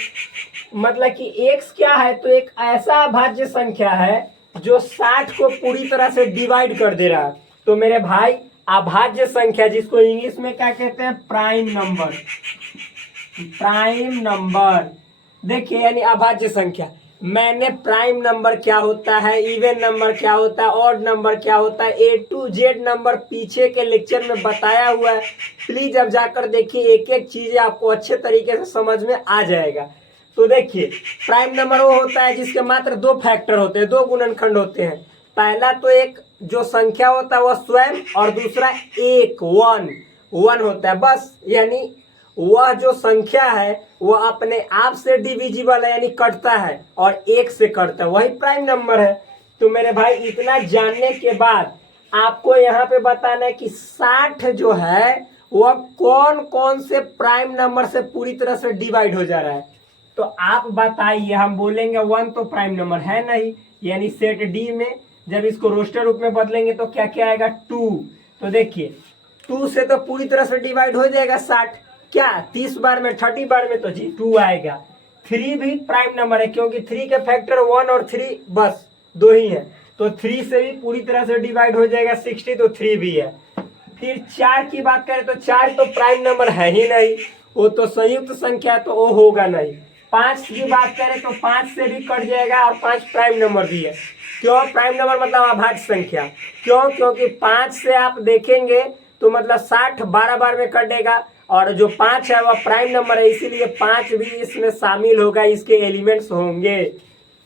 मतलब कि एक्स क्या है, तो एक ऐसा अभाज्य संख्या है जो 60 को पूरी तरह से डिवाइड कर दे रहा है। तो मेरे भाई अभाज्य संख्या, जिसको इंग्लिश में क्या कहते हैं, प्राइम नंबर। प्राइम नंबर देखिए, यानी अभाज्य संख्या। मैंने प्राइम नंबर क्या होता है, इवन नंबर क्या होता है, ऑड नंबर क्या होता है, A to Z नंबर पीछे के लेक्चर में बताया हुआ है। प्लीज अब जाकर देखिए, एक एक चीजें आपको अच्छे तरीके से समझ में आ जाएगा। तो देखिए प्राइम नंबर वो होता है जिसके मात्र 2 फैक्टर होते हैं, 2 गुणनखंड होते हैं। पहला तो एक जो संख्या होता है वह स्वयं, और दूसरा 1 1 होता है बस, यानी वह जो संख्या है वह अपने आप से डिविजिबल है, यानी कटता है और एक से कटता है, वही प्राइम नंबर है। तो मेरे भाई इतना जानने के बाद आपको यहाँ पे बताना है कि 60 जो है वह कौन कौन से प्राइम नंबर से पूरी तरह से डिवाइड हो जा रहा है। तो आप बताइए, हम बोलेंगे 1 तो प्राइम नंबर है नहीं, यानी सेट डी में जब इसको रोस्टर रूप में बदलेंगे तो क्या क्या आएगा 2। तो देखिए 2 से तो पूरी तरह से डिवाइड हो जाएगा 60, क्या 30 बार में 30 बार में, तो जी 2 आएगा। 3 भी प्राइम नंबर है क्योंकि 3 के फैक्टर 1 और 3 बस 2 ही है, तो 3 से भी पूरी तरह से डिवाइड हो जाएगा 60, तो 3 भी है। फिर 4 की बात करें तो 4 तो प्राइम नंबर है ही नहीं, वो तो संयुक्त संख्या, तो वो होगा नहीं। 5 की बात करें तो 5 से भी कट जाएगा और 5 प्राइम नंबर भी है। क्यों प्राइम नंबर मतलब अभाज्य संख्या, क्यों? क्योंकि 5 से आप देखेंगे तो मतलब 60 12 बार में कटेगा और जो 5 है वह प्राइम नंबर है, इसीलिए 5 भी इसमें शामिल होगा, इसके एलिमेंट्स होंगे।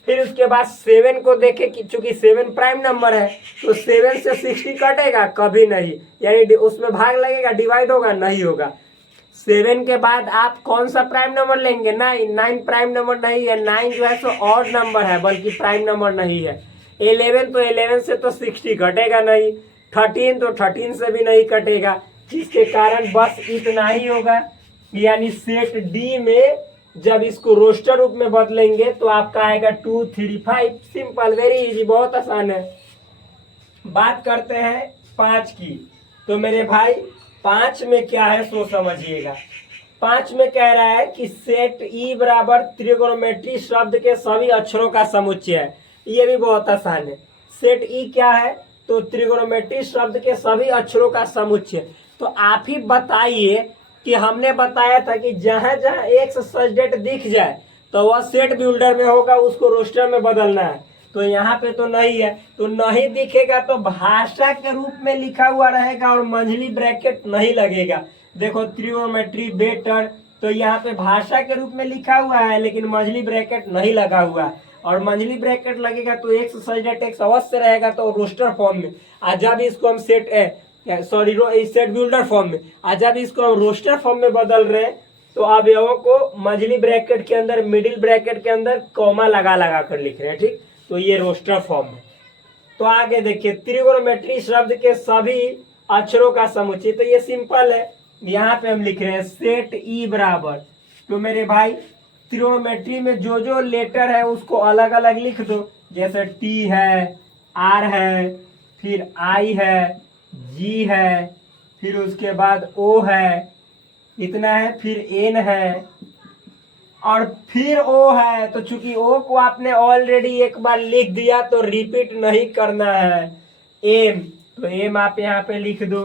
फिर उसके बाद 7 को देखें कि चूंकि 7 प्राइम नंबर है तो 7 से 60 कटेगा कभी नहीं, यानी उसमें भाग लगेगा, डिवाइड होगा नहीं होगा। 7 के बाद आप कौन सा प्राइम नंबर लेंगे? 9 प्राइम नंबर नहीं है, 9 जो है सो ऑड नंबर है बल्कि प्राइम नंबर नहीं है। 11 तो 11 से तो 60 कटेगा नहीं, 13 तो 13 से भी नहीं कटेगा, जिसके कारण बस इतना ही होगा। यानी सेट डी में जब इसको रोस्टर रूप में बदलेंगे तो आपका आएगा 2 3 5। सिंपल, वेरी इजी, बहुत आसान है। बात करते हैं 5 की। तो मेरे भाई 5 में क्या है सो समझिएगा। 5 में कह रहा है कि सेट ई बराबर त्रिगोनोमेट्री शब्द के सभी अक्षरों का समुच्चय है। ये भी बहुत आसान है। सेट ई क्या है? तो त्रिगोनोमेट्री शब्द के सभी अक्षरों का समुच्चय। तो आप ही बताइए कि हमने बताया था कि जहां जहां एक सब्जेक्ट दिख जाए तो वह सेट बिल्डर में होगा, उसको रोस्टर में बदलना है। तो यहाँ पे तो नहीं है, तो नहीं दिखेगा तो भाषा के रूप में लिखा हुआ रहेगा और मंझली ब्रैकेट नहीं लगेगा। देखो त्रिगोनोमेट्री बेटर, तो यहाँ पे भाषा के रूप में लिखा हुआ है लेकिन मंझली ब्रैकेट नहीं लगा हुआ है, और मंझली ब्रैकेट लगेगा तो एक सब्जेक्ट एक अवश्य रहेगा, तो रोस्टर फॉर्म में। आज जब इसको हम सेट बिल्डर फॉर्म में, आज जब इसको हम रोस्टर फॉर्म में बदल रहे हैं तो अवयवों को मंझली ब्रैकेट के अंदर, मिडिल ब्रैकेट के अंदर कॉमा लगा लगा कर लिख रहे हैं, ठीक। तो ये रोस्टर फॉर्म है। तो आगे देखिए त्रिगोनोमेट्री शब्द के सभी अक्षरों का समुच्चय। तो ये सिंपल है, यहाँ पे हम लिख रहे हैं सेट ई बराबर, तो मेरे भाई त्रिगोनोमेट्री में जो जो लेटर है उसको अलग अलग लिख दो, जैसे टी है, आर है, फिर आई है, जी है, फिर उसके बाद ओ है, इतना है, फिर एन है और फिर ओ है। तो चूंकि ओ को आपने ऑलरेडी एक बार लिख दिया तो रिपीट नहीं करना है। एम, तो एम आप यहाँ पे लिख दो,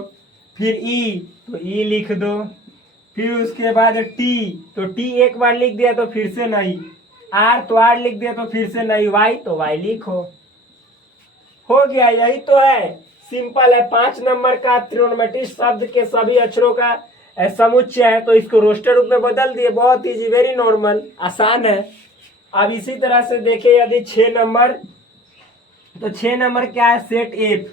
फिर ई, तो ई लिख दो, फिर उसके बाद टी, तो टी एक बार लिख दिया तो फिर से नहीं, आर तो आर लिख दिया तो फिर से नहीं, वाई तो वाई लिखो, हो गया। यही तो है, सिंपल है। 5 नंबर का त्रिगोनोमेट्री शब्द के सभी अक्षरों का समुच्चय है, तो इसको रोस्टर रूप में बदल दिए, बहुत इजी, वेरी नॉर्मल, आसान है। अब इसी तरह से देखिए यदि 6 नंबर, तो 6 नंबर क्या है? Set F.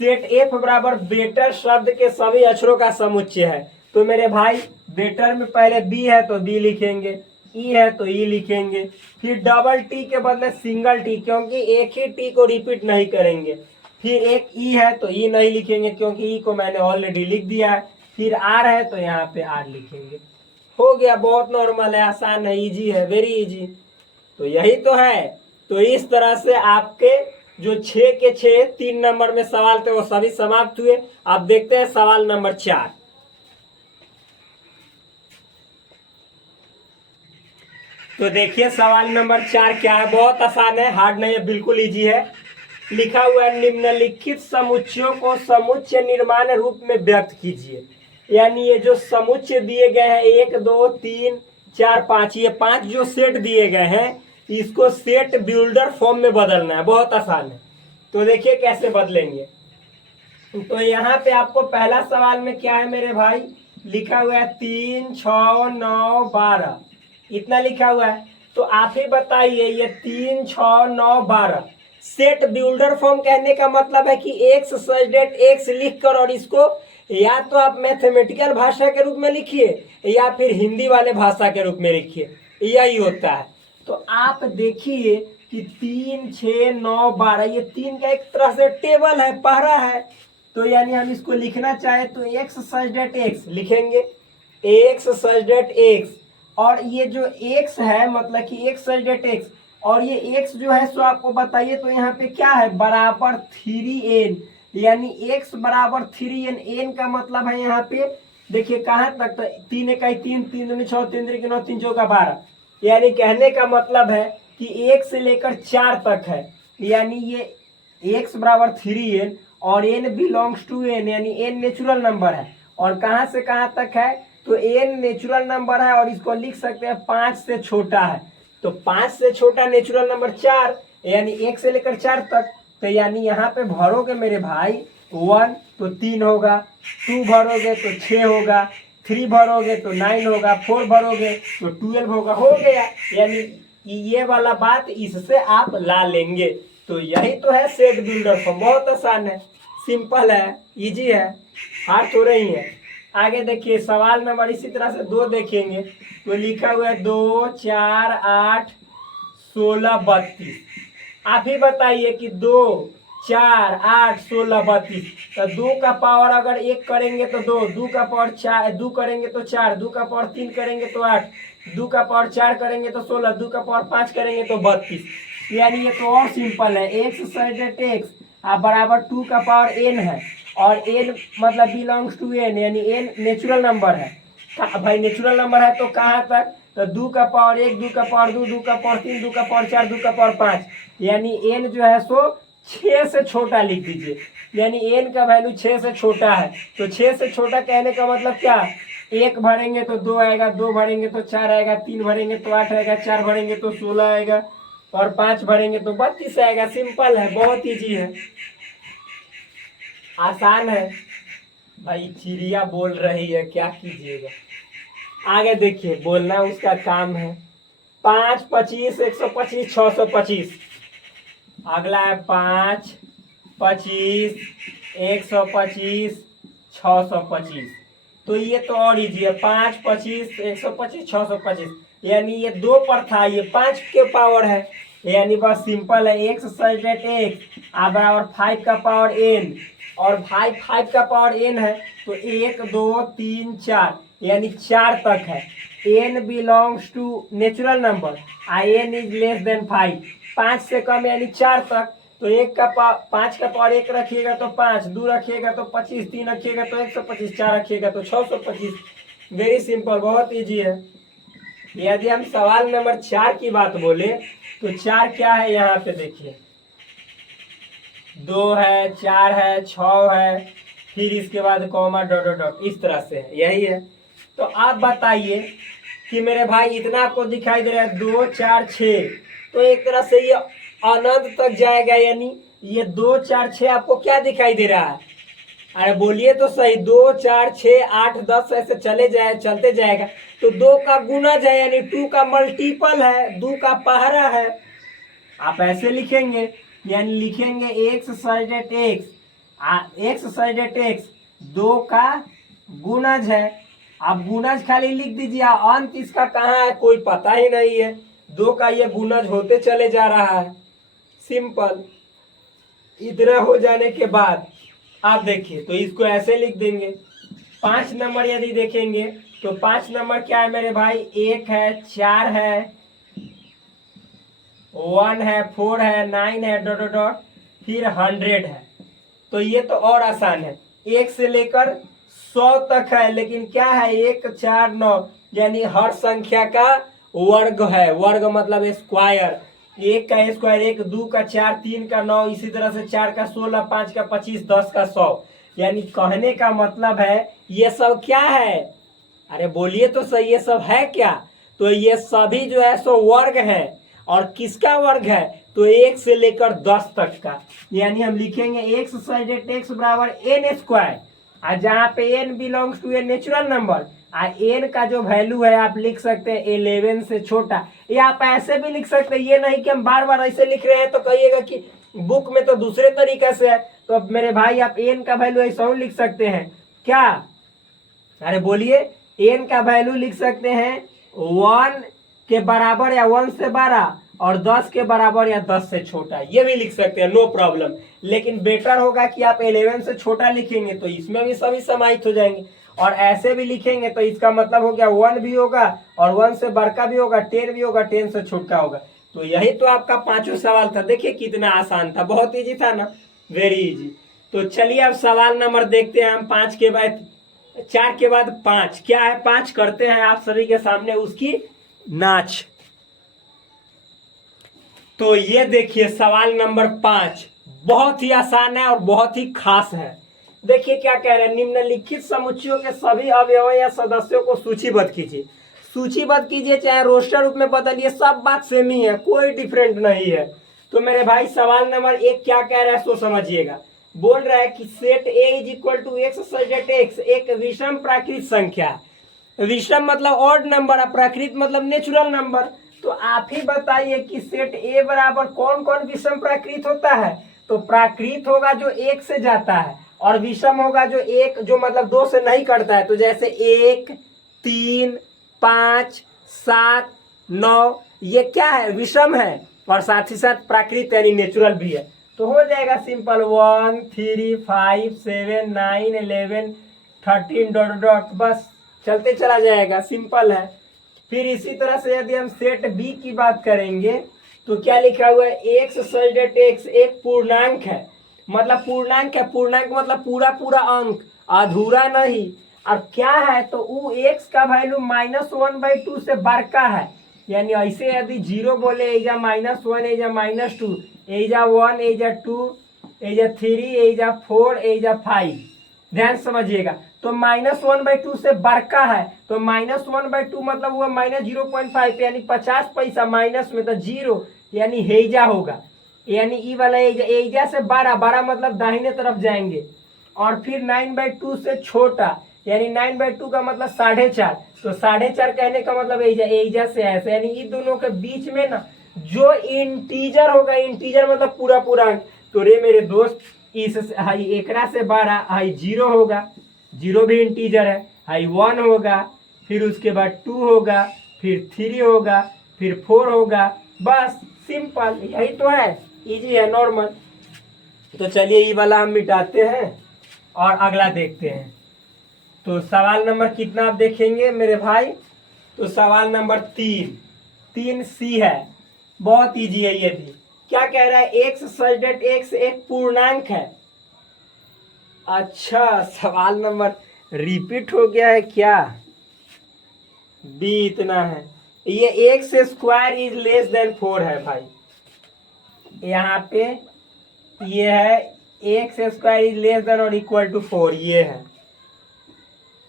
सेट एफ बराबर बेटर शब्द के सभी अक्षरों का समुच्चय है। तो मेरे भाई बेटर में पहले बी है तो बी लिखेंगे, ई है तो ई लिखेंगे, फिर डबल टी के बदले सिंगल टी, क्योंकि एक ही टी को रिपीट नहीं करेंगे। फिर एक ई है तो ई नहीं लिखेंगे क्योंकि ई को मैंने ऑलरेडी लिख दिया है। फिर आर है तो यहाँ पे आर लिखेंगे, हो गया। बहुत नॉर्मल है, आसान है, इजी है, वेरी इजी। तो यही तो है। तो इस तरह से आपके जो 6 के 6 3 नंबर में सवाल थे वो सभी समाप्त हुए। अब देखते हैं सवाल नंबर 4। तो देखिए सवाल नंबर 4 क्या है, बहुत आसान है, हार्ड नहीं है, बिल्कुल इजी है। लिखा हुआ है निम्नलिखित समुच्चयों को समुच्चय निर्माण रूप में व्यक्त कीजिए। यानी ये जो समुच्चय दिए गए हैं 1 2 3 4 5, ये 5 जो सेट दिए गए हैं इसको सेट बिल्डर फॉर्म में बदलना है, बहुत आसान है। तो देखिए कैसे बदलेंगे। तो यहाँ पे आपको पहला सवाल में क्या है मेरे भाई, लिखा हुआ है 3 6 9 12, इतना लिखा हुआ है। तो आप ही बताइए ये 3 6 9 12 सेट बिल्डर फॉर्म कहने का मतलब है कि एक्स सब्जेक्ट एक्स लिखकर और इसको या तो आप मैथमेटिकल भाषा के रूप में लिखिए या फिर हिंदी वाले भाषा के रूप में लिखिए, यही होता है। तो आप देखिए कि 3, 6, 9, 12 ये 3 का एक तरह से टेबल है, पहरा है। तो यानी हम इसको लिखना चाहे तो एक्स सच डेट एक्स लिखेंगे, एक्स सच डेट एक्स, और ये जो एक्स है मतलब कि एक्स सच डेट एक्स, और ये एक्स जो है सो आपको बताइए तो यहाँ पे क्या है, बराबर 3n, यानी x बराबर 3n। n का मतलब है यहाँ पे देखिए कहाँ तक, तो 3 इकाई 3, 3 दूनी 6, 3 त्रिक 9, 3 चौका 12, यानी कहने का मतलब है कि 1 से लेकर 4 तक है, यानी ये x बराबर 3n और n बिलोंग्स टू n, यानी n नेचुरल नंबर है। और कहाँ से कहाँ तक है, तो n नेचुरल नंबर है और इसको लिख सकते हैं 5 से छोटा है। तो 5 से छोटा नेचुरल नंबर 4, यानी 1 से लेकर 4 तक। तो यानी यहाँ पे भरोगे मेरे भाई 1 तो 3 होगा, 2 भरोगे तो 6 होगा, 3 भरोगे तो 9 होगा, 4 भरोगे तो 12 होगा, हो गया। यानी ये वाला बात इससे आप ला लेंगे। तो यही तो है सेट बिल्डर फॉर्म, बहुत आसान है, सिंपल है, इजी है, हार्ड तो रही है। आगे देखिए सवाल नंबर इसी तरह से 2 देखेंगे तो लिखा हुआ है 2, 4, 8, 16, 32। आप ही बताइए कि 2, 4, 8, 16, 32, तो 2 का पावर अगर 1 करेंगे तो 2, 2 का पावर 4, 2 करेंगे तो 4, 2 का पावर 3 करेंगे तो 8, 2 का पावर 4 करेंगे तो 16, 2 का पावर 5 करेंगे तो 32। यानी ये तो और सिंपल है, एक्स सच एक्स बराबर 2 का पावर n है, और n मतलब बिलोंग्स टू n, यानी n नेचुरल नंबर है। भाई नेचुरल नंबर है तो कहाँ तक, तो 2 का पावर 1, 2 का पावर 2, 2 का पावर 3, 2 का पावर 4, 2 का पावर 5, यानी n जो है सो 6 से छोटा लिख दीजिए, यानी n का वैल्यू 6 से छोटा है। तो 6 से छोटा कहने का मतलब क्या, 1 भरेंगे तो 2 आएगा, 2 भरेंगे तो 4 आएगा, 3 भरेंगे तो 8 आएगा, 4 भरेंगे तो 16 आएगा, और 5 भरेंगे तो 32 आएगा। सिंपल है, बहुत ईजी है, आसान है। भाई चिड़िया बोल रही है, क्या कीजिएगा। आगे देखिए, बोलना उसका काम है। 5, 25, 125, 625। अगला है 5, 25, 125, 625। तो ये तो और इजी है, 5, 25, 125, 625, यानी ये 2 पर था, ये 5 के पावर है, यानी बस सिंपल है, एक्स सच डेट एक्स बराबर 5 का पावर n, और 5 का पावर n है तो 1, 2, 3, 4, यानी 4 तक है। n belongs to natural number, n is less than 5, 5 से कम यानी 4 तक। तो 5 का पावर 1 रखिएगा तो 5, 2 रखिएगा तो 25, 3 रखिएगा तो 125, 4 रखिएगा तो 625। वेरी सिंपल, बहुत इजी है। यदि हम सवाल नंबर 4 की बात बोले तो 4 क्या है, यहाँ पे देखिए 2 है, 4 है, 6 है, फिर इसके बाद कॉमा डॉट डॉट डॉट, इस तरह से है, यही है। तो आप बताइए कि मेरे भाई इतना आपको दिखाई दे रहा है 2, 4, 6, तो एक तरह से ये अनंत तक जाएगा, यानी ये 2, 4, 6 आपको क्या दिखाई दे रहा है, अरे बोलिए तो सही, 2, 4, 6, 8, 10 ऐसे चलते जाएगा। तो 2 का गुणज है, यानी 2 का मल्टीपल है, 2 का पहरा है। आप ऐसे लिखेंगे, यानी लिखेंगे x such that x such that x 2 का गुणज है। आप गुणज खाली लिख दीजिए, अंत इसका कहाँ है कोई पता ही नहीं है, 2 का ये गुणज होते चले जा रहा है। सिंपल। इतना हो जाने के बाद आप देखिए तो इसको ऐसे लिख देंगे। 5 नंबर यदि देखेंगे तो 5 नंबर क्या है मेरे भाई, 1 है, 4 है, 1 है, 4 है, 9 है, डॉट डॉट डॉट, फिर 100 है। तो ये तो और आसान है, 1 से लेकर 100 तक है, लेकिन क्या है 1, 4, 9, यानी हर संख्या का वर्ग है। वर्ग मतलब स्क्वायर, 1 का स्क्वायर 1, 2 का 4, 3 का 9, इसी तरह से 4 का 16, 5 का 25, 10 का 100। यानी कहने का मतलब है ये सब क्या है, अरे बोलिए तो सही, ये सब है क्या, तो ये सभी जो है सो वर्ग है। और किसका वर्ग है, तो 1 से लेकर 10 तक का। यानी हम लिखेंगे एक्स सच डेट एक्स बराबर n स्क्वायर, और जहाँ पे n belongs to a natural number, n का जो वैल्यू है आप लिख सकते हैं 11 से छोटा, या आप ऐसे भी लिख सकते हैं। ये नहीं कि हम बार बार ऐसे लिख रहे हैं तो कहिएगा कि बुक में तो दूसरे तरीके से है, तो अब मेरे भाई आप n का वैल्यू ऐसा लिख सकते हैं क्या? अरे बोलिए। n का वैल्यू लिख सकते हैं 1 के बराबर या 1 से बड़ा, और 10 के बराबर या 10 से छोटा, ये भी लिख सकते हैं, नो प्रॉब्लम। लेकिन बेटर होगा कि आप 11 से छोटा लिखेंगे तो इसमें भी सभी समाहित हो जाएंगे, और ऐसे भी लिखेंगे तो इसका मतलब हो गया 1 भी होगा और 1 से बड़का भी होगा, 10 भी होगा, 10 से छोटा होगा। तो यही तो आपका पांचों सवाल था। देखिए कितना आसान था, बहुत इजी था ना, वेरी इजी। तो चलिए अब सवाल नंबर देखते हैं हम। 5 के बाद 4 के बाद 5 क्या है? 5 करते हैं आप सभी के सामने उसकी नाच। तो ये देखिए सवाल नंबर 5 बहुत ही आसान है और बहुत ही खास है। देखिए क्या कह रहे हैं, निम्नलिखित समुच्चयों के सभी अवयवों या सदस्यों को सूचीबद्ध कीजिए। सूचीबद्ध कीजिए चाहे रोस्टर रूप में बदलिए, सब बात सेम ही है, कोई डिफरेंट नहीं है। तो मेरे भाई सवाल नंबर 1 क्या कह रहा है सो समझिएगा। बोल रहा है कि set A is equal to x such that x एक विषम प्राकृत संख्या है। विषम मतलब ऑड नंबर, प्राकृत मतलब नेचुरल नंबर। तो आप ही बताइए कि सेट ए बराबर कौन कौन विषम प्राकृत होता है? तो प्राकृत होगा जो 1 से जाता है, और विषम होगा जो 1 जो मतलब 2 से नहीं करता है। तो जैसे 1, 3, 5, 7, 9 ये क्या है? विषम है, और साथ ही साथ प्राकृत यानी नेचुरल भी है। तो हो जाएगा सिंपल 1, 3, 5, 7, 9, 11, 13 डॉट डॉट, बस चलते चला जाएगा, सिंपल है। फिर इसी तरह से यदि हम सेट बी की बात करेंगे तो क्या लिखा हुआ है? एक्स सजेट एक्स एक पूर्णांक है, मतलब पूर्णांक है, पूर्णांक मतलब पूरा पूरा अंक, अधूरा नहीं। और क्या है? तो वो एक्स का वैल्यू -1/2 से बड़का है, यानी ऐसे यदि 0 बोले एजा -1 एजा -2 एजा 1 एजा 2 एजा 3 एजा 4 एजा 5, ध्यान समझिएगा। तो -1/2 से बड़का है, तो -1/2 मतलब हुआ -0.5, यानी 50 पैसा माइनस में तो 0 यानी हेजा होगा, यानी ई वाला एजा से बड़ा मतलब दाहिने तरफ जाएंगे। और फिर 9/2 से छोटा, यानी 9/2 का मतलब 4.5, तो 4.5 कहने का मतलब एजा से ऐसे, यानी इन दोनों के बीच में ना जो इंटीजर होगा, इंटीजर मतलब पूरा पूरा अंक। तो रे मेरे दोस्त इस हाई एकरा से 12 हाई 0 होगा, 0 भी इंटीजर है, हाई 1 होगा, फिर उसके बाद 2 होगा, फिर 3 होगा, फिर 4 होगा, बस सिंपल, यही तो है, इजी है, नॉर्मल। तो चलिए ये वाला हम मिटाते हैं और अगला देखते हैं। तो सवाल नंबर कितना आप देखेंगे मेरे भाई? तो सवाल नंबर 3C है, बहुत इजी है ये भी। क्या कह रहा है? एक्स सजेट एक्स एक पूर्णांक है। अच्छा सवाल नंबर रिपीट हो गया है क्या? बी इतना है, ये x square is less then 4 है भाई, यहाँ पे ये है x square is less then और इक्वल टू 4, ये है।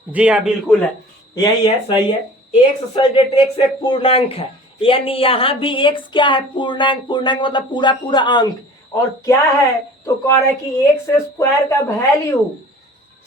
जी हाँ बिल्कुल है, यही है, सही है। एक्स सजेट एक्स एक पूर्णांक है, यानी यहाँ भी एक्स क्या है? पूर्णांक, पूर्णांक मतलब पूरा पूरा अंक। और क्या है? तो कह रहा है कि एक्स स्क्वायर का वैल्यू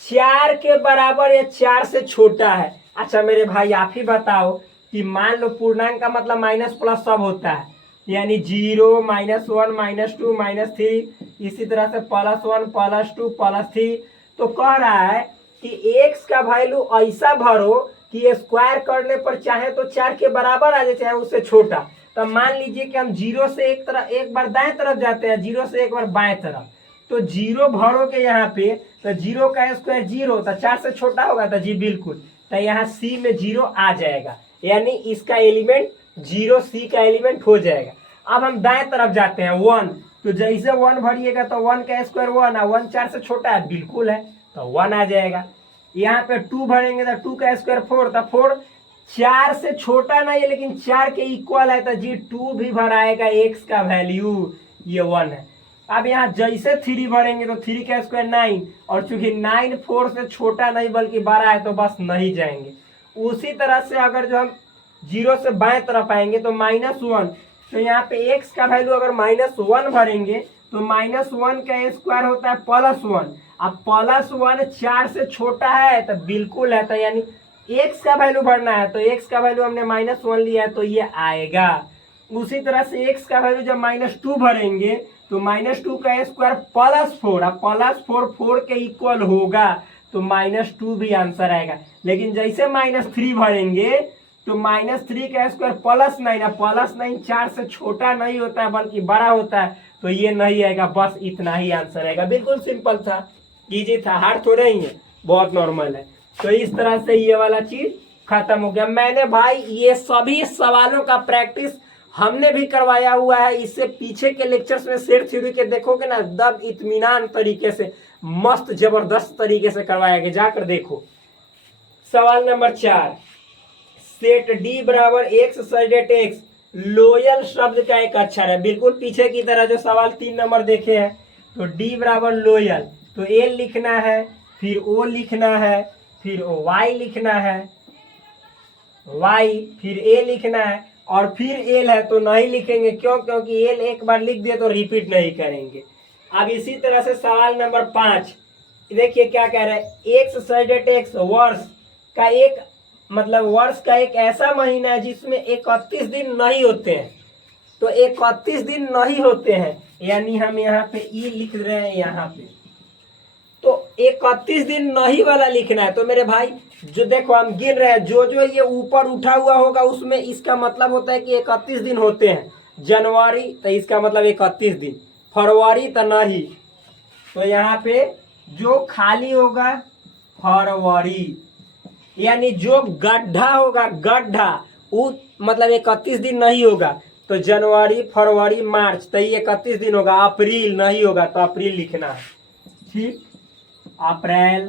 4 के बराबर या 4 से छोटा है। अच्छा मेरे भाई आप ही बताओ कि मान लो पूर्णांक का मतलब माइनस प्लस सब होता है, यानी 0, -1, -2, -3, इसी तरह से +1, +2, +3। तो कह रहा है कि x का वैल्यू ऐसा भरो कि स्क्वायर करने पर चाहे तो 4 के बराबर आ जाए, चाहे उससे छोटा। तो मान लीजिए कि हम 0 से एक बार दाएं तरफ जाते हैं, 0 से एक बार बाएं तरफ, तो 0 भरोगे यहाँ पे, तो 0 का स्क्वायर 0, तो 4 से छोटा होगा, तो जी बिल्कुल, तो यहाँ C में 0 आ जाएगा, यानी इसका एलिमेंट 0 C का एलिमेंट हो जाएगा। अब हम दाएं तरफ जाते हैं 1, तो जैसे 1 भरिएगा तो 1 का स्क्वायर 1, 1 4 से छोटा है, बिल्कुल है, तो 1 आ जाएगा। यहाँ पे 2 भरेंगे तो 2 का स्क्वायर 4, तो 4 4 से छोटा नहीं है लेकिन 4 के इक्वल है, तो जी 2 भी भराएगा, x का वैल्यू ये 1 है। अब यहाँ जैसे 3 भरेंगे तो 3 का स्क्वायर 9, और चूंकि 9 4 से छोटा नहीं बल्कि बड़ा है, तो बस नहीं जाएंगे। उसी तरह से अगर जो हम 0 से बाएं तरफ आएंगे तो -1, तो यहाँ पे x का वैल्यू अगर -1 भरेंगे तो -1 का स्क्वायर होता है +1, अब +1 4 से छोटा है तो बिल्कुल है, तो यानी x का वैल्यू भरना है, तो x का वैल्यू हमने -1 लिया है तो ये आएगा। उसी तरह से x का वैल्यू जब -2 भरेंगे तो -2 का स्क्वायर +4, अब +4 4 के इक्वल होगा, तो -2 भी आंसर आएगा। लेकिन जैसे -3 भरेंगे तो -3 का स्क्वायर +9, +9 4 से छोटा नहीं होता है बल्कि बड़ा होता है, तो ये नहीं आएगा। बस इतना ही आंसर आएगा। बिल्कुल सिंपल था, इजी था, हार्ड थोड़ा ही है, बहुत नॉर्मल है। तो इस तरह से ये वाला चीज खत्म हो गया। मैंने भाई ये सभी सवालों का प्रैक्टिस हमने भी करवाया हुआ है। इससे पीछे के लेक्चर्स में सेट थ्योरी के देखोगे ना, दब इत्मीनान तरीके से, मस्त जबरदस्त तरीके से करवाया गया, जाकर देखो। सवाल नंबर 4, सेट डी बराबर एक्स सजेट एक्स लोयल शब्द का एक अक्षर है। बिल्कुल पीछे की तरह जो सवाल 3 नंबर देखे हैं, तो डी बराबर लोयल, तो ए लिखना है, फिर ओ लिखना है, फिर वाई लिखना है, वाई फिर ए लिखना है, और फिर एल है तो नहीं लिखेंगे। क्यों? क्योंकि एल एक बार लिख दिए तो रिपीट नहीं करेंगे। अब इसी तरह से सवाल नंबर 5 देखिए क्या कह रहा है, एक्स सजेट एक्स वर्ष का एक मतलब वर्ष का एक ऐसा महीना है जिसमें 31 दिन नहीं होते हैं। तो 31 दिन नहीं होते हैं, यानी हम यहाँ पे ई लिख रहे हैं यहाँ पे, तो 31 दिन नहीं वाला लिखना है। तो मेरे भाई जो देखो हम गिन रहे हैं, जो जो ये ऊपर उठा हुआ होगा उसमें इसका मतलब होता है कि 31 दिन होते हैं। जनवरी तो इसका मतलब 31 दिन, फरवरी तो नहीं, तो यहाँ पे जो खाली होगा फरवरी, यानी जो गड्ढा होगा गड्ढा वो मतलब 31 दिन नहीं होगा। तो जनवरी फरवरी मार्च तो ये 31 दिन होगा। अप्रैल नहीं होगा तो अप्रैल लिखना है, ठीक, अप्रैल।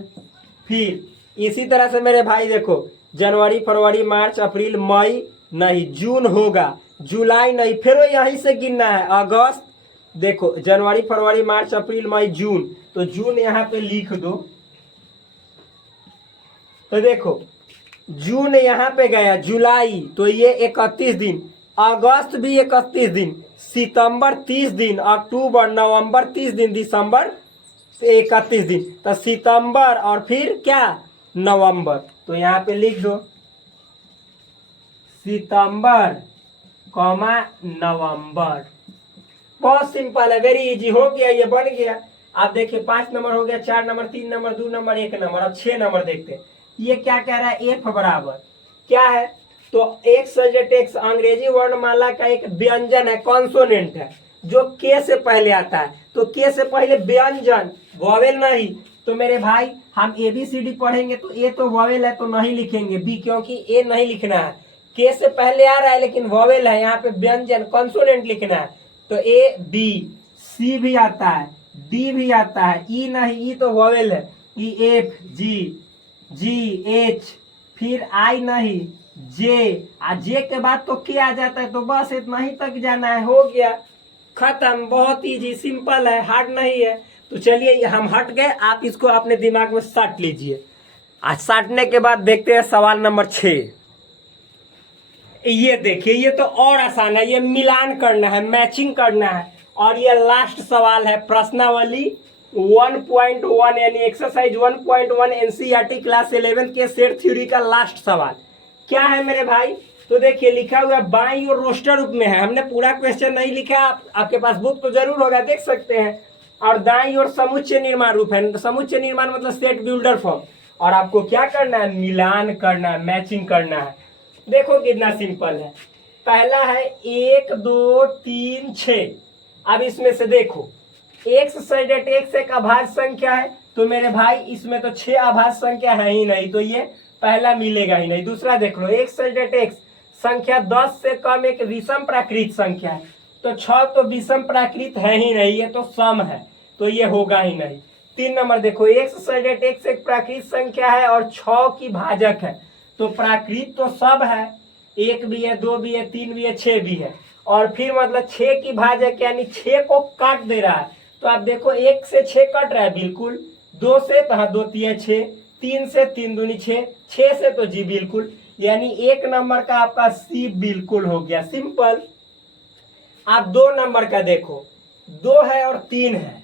फिर इसी तरह से मेरे भाई देखो, जनवरी फरवरी मार्च अप्रैल मई नहीं, जून होगा, जुलाई नहीं, फिर यहीं से गिनना है, अगस्त। देखो जनवरी फरवरी मार्च अप्रैल मई जून, तो जून यहाँ पे लिख दो। तो देखो जून यहाँ पे गया, जुलाई तो ये 31 दिन, अगस्त भी 31 दिन, सितंबर 30 दिन, अक्टूबर नवंबर 30 दिन, दिसंबर 31 दिन। तो सितंबर और फिर क्या नवंबर, तो यहाँ पे लिख दो सितंबर कॉमा नवंबर। बहुत सिंपल है, वेरी इजी, हो गया, ये बन गया। आप देखिए 5 नंबर हो गया, 4 नंबर, 3 नंबर, 2 नंबर, 1 नंबर। अब 6 नंबर देखते हैं। ये क्या कह रहा है, एफ बराबर क्या है, तो एक्स सजेट एक्स अंग्रेजी वर्णमाला का एक व्यंजन है, कॉन्सोनेंट है, जो के से पहले आता है। तो के से पहले व्यंजन, वॉवेल नहीं। तो मेरे भाई हम ABCD पढ़ेंगे तो ए तो वॉवेल है तो नहीं लिखेंगे, बी क्योंकि ए नहीं लिखना है, के से पहले आ रहा है लेकिन वॉवेल है, यहाँ पे व्यंजन कॉन्सोनेंट लिखना है। तो ए बी, सी भी आता है, डी भी आता है, ई नहीं, ई तो वॉवेल है, ई एफ जी, जी एच, फिर आई नहीं, जे, जे के बाद तो के आ जाता है। तो बस इतना ही तक जाना है, हो गया, खत्म। बहुत इजी सिंपल है, हार्ड नहीं है। तो चलिए हम हट गए, आप इसको अपने दिमाग में साट लीजिए। आज साटने के बाद देखते हैं सवाल नंबर 6। ये देखिए, ये तो और आसान है, ये मिलान करना है, मैचिंग करना है। और ये लास्ट सवाल है प्रश्नावली 1.1 यानी एक्सरसाइज 1.1 NCERT क्लास 11 के सेट थ्योरी का लास्ट सवाल क्या है मेरे भाई। तो देखिए लिखा हुआ बाईं और रोस्टर रूप में है, हमने पूरा क्वेश्चन नहीं लिखा, आपके पास बुक तो जरूर होगा, देख सकते हैं। और दाईं और समुच्चय निर्माण रूप है, समुच्चय निर्माण मतलब सेट बिल्डर फॉर्म। और आपको क्या करना है, मिलान करना है, मैचिंग करना है। देखो कितना सिंपल है। पहला है 1 2 3 6। अब इसमें से देखो एक्स सजेट एक्स एक अभाज्य संख्या है, तो मेरे भाई इसमें तो 6 अभाज्य संख्या है ही नहीं, तो ये पहला मिलेगा ही नहीं। दूसरा देख लो, एक्स सजेट एक्स संख्या 10 से कम एक विषम प्राकृत संख्या है, तो 6 तो विषम प्राकृत है ही नहीं, ये तो सम है, तो ये होगा ही नहीं। 3 नंबर देखो, एक्स सजेट एक्स एक प्राकृत संख्या है और 6 की भाजक है, तो प्राकृत तो सब है, 1 भी है, 2 भी है, 3 भी है, 6 भी है। और फिर मतलब 6 की भाजक यानी 6 को काट दे रहा है। तो आप देखो 1 से 6 कट रहा है बिल्कुल, 2 से तो 2 3 6, 3 से 3 दूनी 6, 6 से तो जी बिल्कुल, यानी 1 नंबर का आपका सी बिल्कुल हो गया, सिंपल। आप 2 नंबर का देखो, 2 है और 3 है,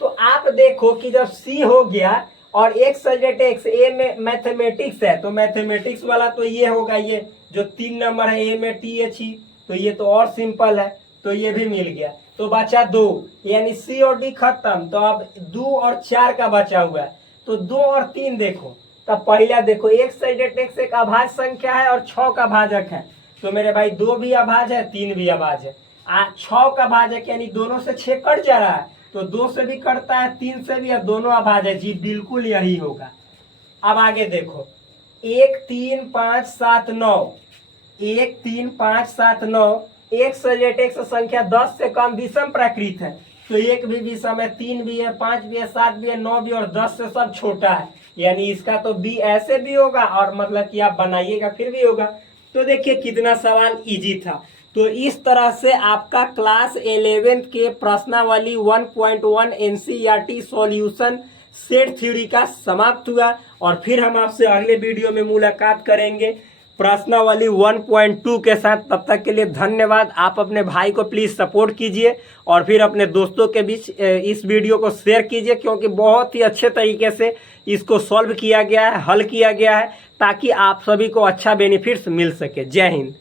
तो आप देखो कि जब सी हो गया और एक्स सजेट एक्स ए में मैथमेटिक्स है, तो मैथमेटिक्स वाला तो ये होगा, ये जो 3 नंबर है ए में THE, तो ये तो और सिंपल है, तो ये भी मिल गया। तो बचा 2 यानी सी और डी खत्म, तो अब 2 और 4 का बचा हुआ है। तो 2 और 3 देखो। तब पहला देखो x से डेट x एक अभाज्य संख्या है और 6 का भाजक है, तो मेरे भाई 2 भी अभाज्य है 3 भी अभाज्य है। 6 का भाजक यानी दोनों से 6 कट जा रहा है, तो 2 से भी कटता है 3 से भी, दोनों अभाज्य है जी, बिल्कुल यही होगा। अब आगे देखो 1 3 5 7 9, 1 3 5 7 9, x से जेड x संख्या 10 से कम विषम प्रकृत है, तो 1 भी विषम है, 3 भी है, 5 भी है, 7 भी है, 9 भी और 10 से सब छोटा है, यानी इसका तो b ऐसे भी होगा और मतलब कि आप बनाइएगा फिर भी होगा। तो देखिए कितना सवाल इजी था। तो इस तरह से आपका क्लास 11th के प्रश्नावली 1.1 एनसीईआरटी सॉल्यूशन सेट थ्योरी का समाप्त हुआ, और फिर हम आपसे अगले वीडियो में मुलाकात करेंगे प्रश्नावली 1.2 के साथ। तब तक के लिए धन्यवाद। आप अपने भाई को प्लीज़ सपोर्ट कीजिए और फिर अपने दोस्तों के बीच इस वीडियो को शेयर कीजिए, क्योंकि बहुत ही अच्छे तरीके से इसको सॉल्व किया गया है, हल किया गया है, ताकि आप सभी को अच्छा बेनिफिट्स मिल सके। जय हिंद।